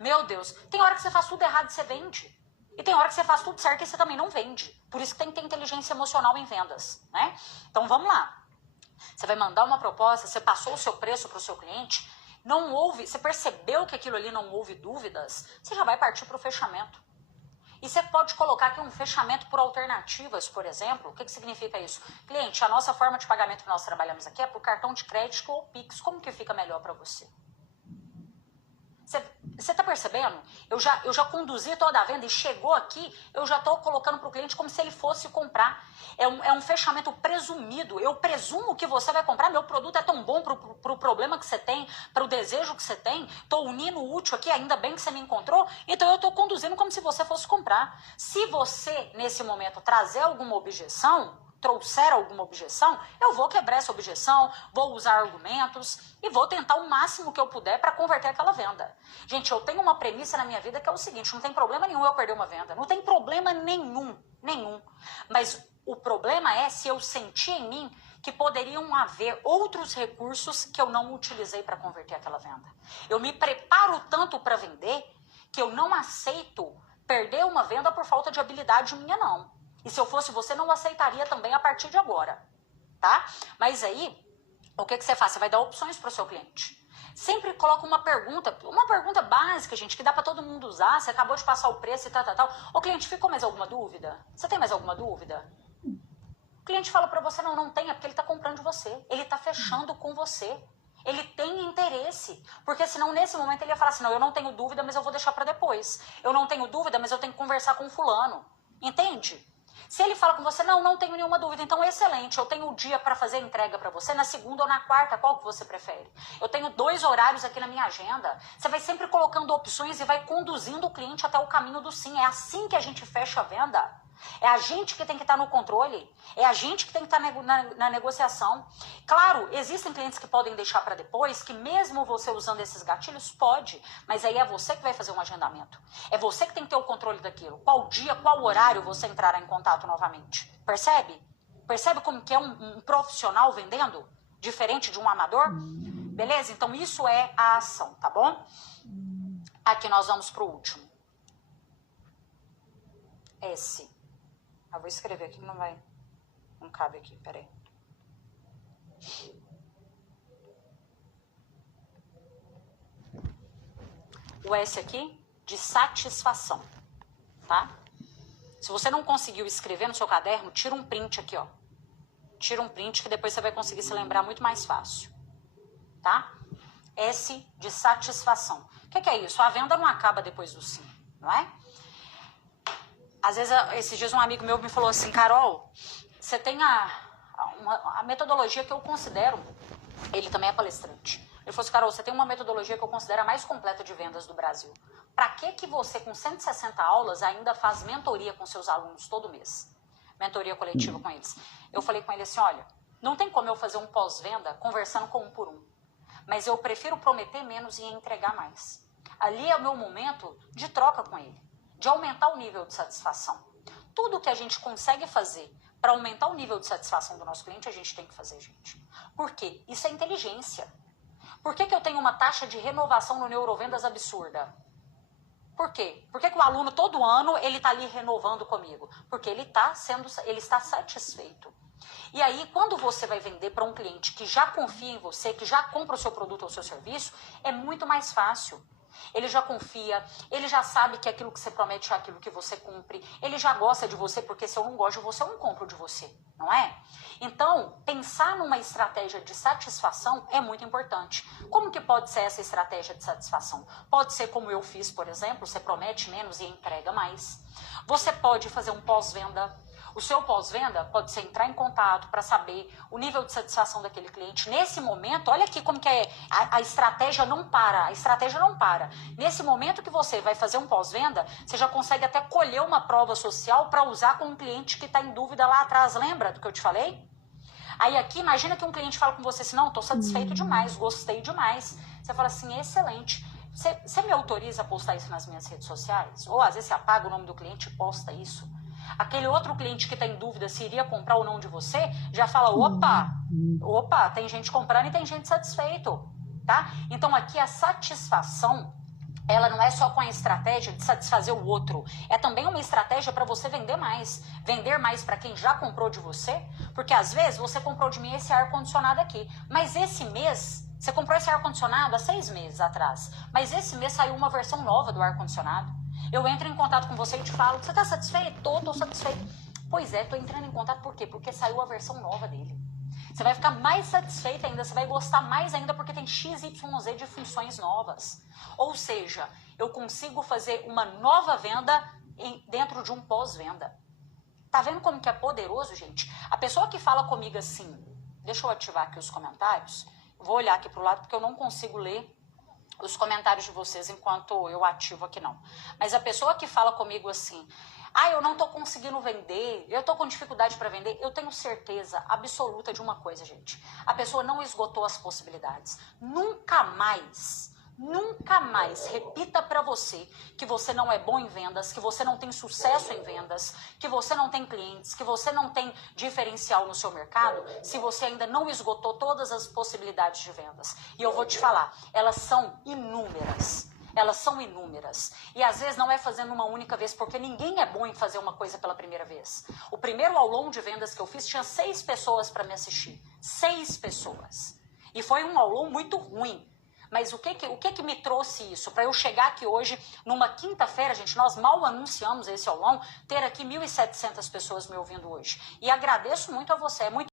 Meu Deus, tem hora que você faz tudo errado e você vende. E tem hora que você faz tudo certo e você também não vende. Por isso que tem que ter inteligência emocional em vendas, né? Então vamos lá. Você vai mandar uma proposta, você passou o seu preço para o seu cliente, não houve, você percebeu que aquilo ali não houve dúvidas, você já vai partir para o fechamento. E você pode colocar aqui um fechamento por alternativas, por exemplo. O que significa isso? Cliente, a nossa forma de pagamento que nós trabalhamos aqui é por cartão de crédito ou Pix. Como que fica melhor para você? Você está percebendo? Eu já conduzi toda a venda e chegou aqui, eu já estou colocando para o cliente como se ele fosse comprar. É um fechamento presumido. Eu presumo que você vai comprar. Meu produto é tão bom para o problema que você tem, para o desejo que você tem. Estou unindo o útil aqui, ainda bem que você me encontrou. Então eu estou conduzindo como se você fosse comprar. Se você, nesse momento, trazer alguma objeção, trouxer alguma objeção, eu vou quebrar essa objeção, vou usar argumentos e vou tentar o máximo que eu puder para converter aquela venda. Gente, eu tenho uma premissa na minha vida que é o seguinte, não tem problema nenhum eu perder uma venda, não tem problema nenhum. Mas o problema é se eu sentir em mim que poderiam haver outros recursos que eu não utilizei para converter aquela venda. Eu me preparo tanto para vender que eu não aceito perder uma venda por falta de habilidade minha, não. E se eu fosse você, não aceitaria também a partir de agora, tá? Mas aí, o que você faz? Você vai dar opções para o seu cliente. Sempre coloca uma pergunta básica, gente, que dá para todo mundo usar. Você acabou de passar o preço e tal. Ô, cliente, ficou mais alguma dúvida? Você tem mais alguma dúvida? O cliente fala para você, não tem, é porque ele está comprando de você. Ele está fechando com você. Ele tem interesse, porque senão nesse momento ele ia falar assim, não, eu não tenho dúvida, mas eu vou deixar para depois. Eu não tenho dúvida, mas eu tenho que conversar com fulano. Entende? Se ele fala com você, não tenho nenhuma dúvida, então excelente, eu tenho o dia para fazer a entrega para você, na segunda ou na quarta, qual que você prefere? Eu tenho 2 horários aqui na minha agenda. Você vai sempre colocando opções e vai conduzindo o cliente até o caminho do sim. É assim que a gente fecha a venda. É a gente que tem que estar no controle, é a gente que tem que estar na negociação. Claro, existem clientes que podem deixar para depois, que mesmo você usando esses gatilhos, pode, mas aí é você que vai fazer um agendamento. É você que tem que ter o controle daquilo. Qual dia, qual horário você entrará em contato novamente. Percebe? Percebe como que é um profissional vendendo? Diferente de um amador? Beleza? Então isso é a ação, tá bom? Aqui nós vamos para o último. S. Eu vou escrever aqui, não cabe aqui, peraí. O S aqui, de satisfação, tá? Se você não conseguiu escrever no seu caderno, tira um print aqui, ó. Tira um print que depois você vai conseguir se lembrar muito mais fácil, tá? S de satisfação. O que é isso? A venda não acaba depois do sim, não é? Às vezes, esses dias um amigo meu me falou assim, Carol, você tem a metodologia que eu considero, ele também é palestrante. Ele falou assim, Carol, você tem uma metodologia que eu considero a mais completa de vendas do Brasil. Para que você, com 160 aulas, ainda faz mentoria com seus alunos todo mês? Mentoria coletiva com eles. Eu falei com ele assim, olha, não tem como eu fazer um pós-venda conversando com um por um. Mas eu prefiro prometer menos e entregar mais. Ali é o meu momento de troca com ele, de aumentar o nível de satisfação. Tudo que a gente consegue fazer para aumentar o nível de satisfação do nosso cliente, a gente tem que fazer, gente. Por quê? Isso é inteligência. Por que eu tenho uma taxa de renovação no Neurovendas absurda? Por quê? Por que o aluno, todo ano, ele está ali renovando comigo? Porque ele está satisfeito. E aí, quando você vai vender para um cliente que já confia em você, que já compra o seu produto ou o seu serviço, é muito mais fácil. Ele já confia, ele já sabe que aquilo que você promete é aquilo que você cumpre, ele já gosta de você, porque se eu não gosto de você, eu não compro de você, não é? Então, pensar numa estratégia de satisfação é muito importante. Como que pode ser essa estratégia de satisfação? Pode ser como eu fiz, por exemplo, você promete menos e entrega mais. Você pode fazer um pós-venda. O seu pós-venda pode ser entrar em contato para saber o nível de satisfação daquele cliente. Nesse momento, olha aqui como que é, a estratégia não para, a estratégia não para. Nesse momento que você vai fazer um pós-venda, você já consegue até colher uma prova social para usar com um cliente que está em dúvida lá atrás. Lembra do que eu te falei? Aí aqui, imagina que um cliente fala com você assim, não, estou satisfeito demais, gostei demais. Você fala assim, excelente. Você me autoriza a postar isso nas minhas redes sociais? Ou às vezes você apaga o nome do cliente e posta isso. Aquele outro cliente que está em dúvida se iria comprar ou não de você, já fala, opa, tem gente comprando e tem gente satisfeito, tá? Então aqui a satisfação, ela não é só com a estratégia de satisfazer o outro, é também uma estratégia para você vender mais para quem já comprou de você, porque às vezes você comprou de mim esse ar-condicionado aqui, mas esse mês, você comprou esse ar-condicionado há 6 meses atrás, mas esse mês saiu uma versão nova do ar-condicionado. Eu entro em contato com você e te falo, você está satisfeito? Tô satisfeito. Pois é, tô entrando em contato por quê? Porque saiu a versão nova dele. Você vai ficar mais satisfeito ainda, você vai gostar mais ainda porque tem XYZ de funções novas. Ou seja, eu consigo fazer uma nova venda dentro de um pós-venda. Tá vendo como que é poderoso, gente? A pessoa que fala comigo assim, deixa eu ativar aqui os comentários, vou olhar aqui pro lado porque eu não consigo ler os comentários de vocês enquanto eu ativo aqui não. Mas a pessoa que fala comigo assim, Ah, eu não estou conseguindo vender, eu estou com dificuldade para vender. Eu tenho certeza absoluta de uma coisa, gente. A pessoa não esgotou as possibilidades. Nunca mais repita para você que você não é bom em vendas, que você não tem sucesso em vendas, que você não tem clientes, que você não tem diferencial no seu mercado, se você ainda não esgotou todas as possibilidades de vendas. E eu vou te falar, elas são inúmeras. Elas são inúmeras. E às vezes não é fazendo uma única vez, porque ninguém é bom em fazer uma coisa pela primeira vez. O primeiro aulão de vendas que eu fiz tinha 6 pessoas para me assistir. 6 pessoas. E foi um aulão muito ruim. Mas o que me trouxe isso? Para eu chegar aqui hoje, numa quinta-feira, gente, nós mal anunciamos esse aulão, ter aqui 1.700 pessoas me ouvindo hoje. E agradeço muito a você, é muito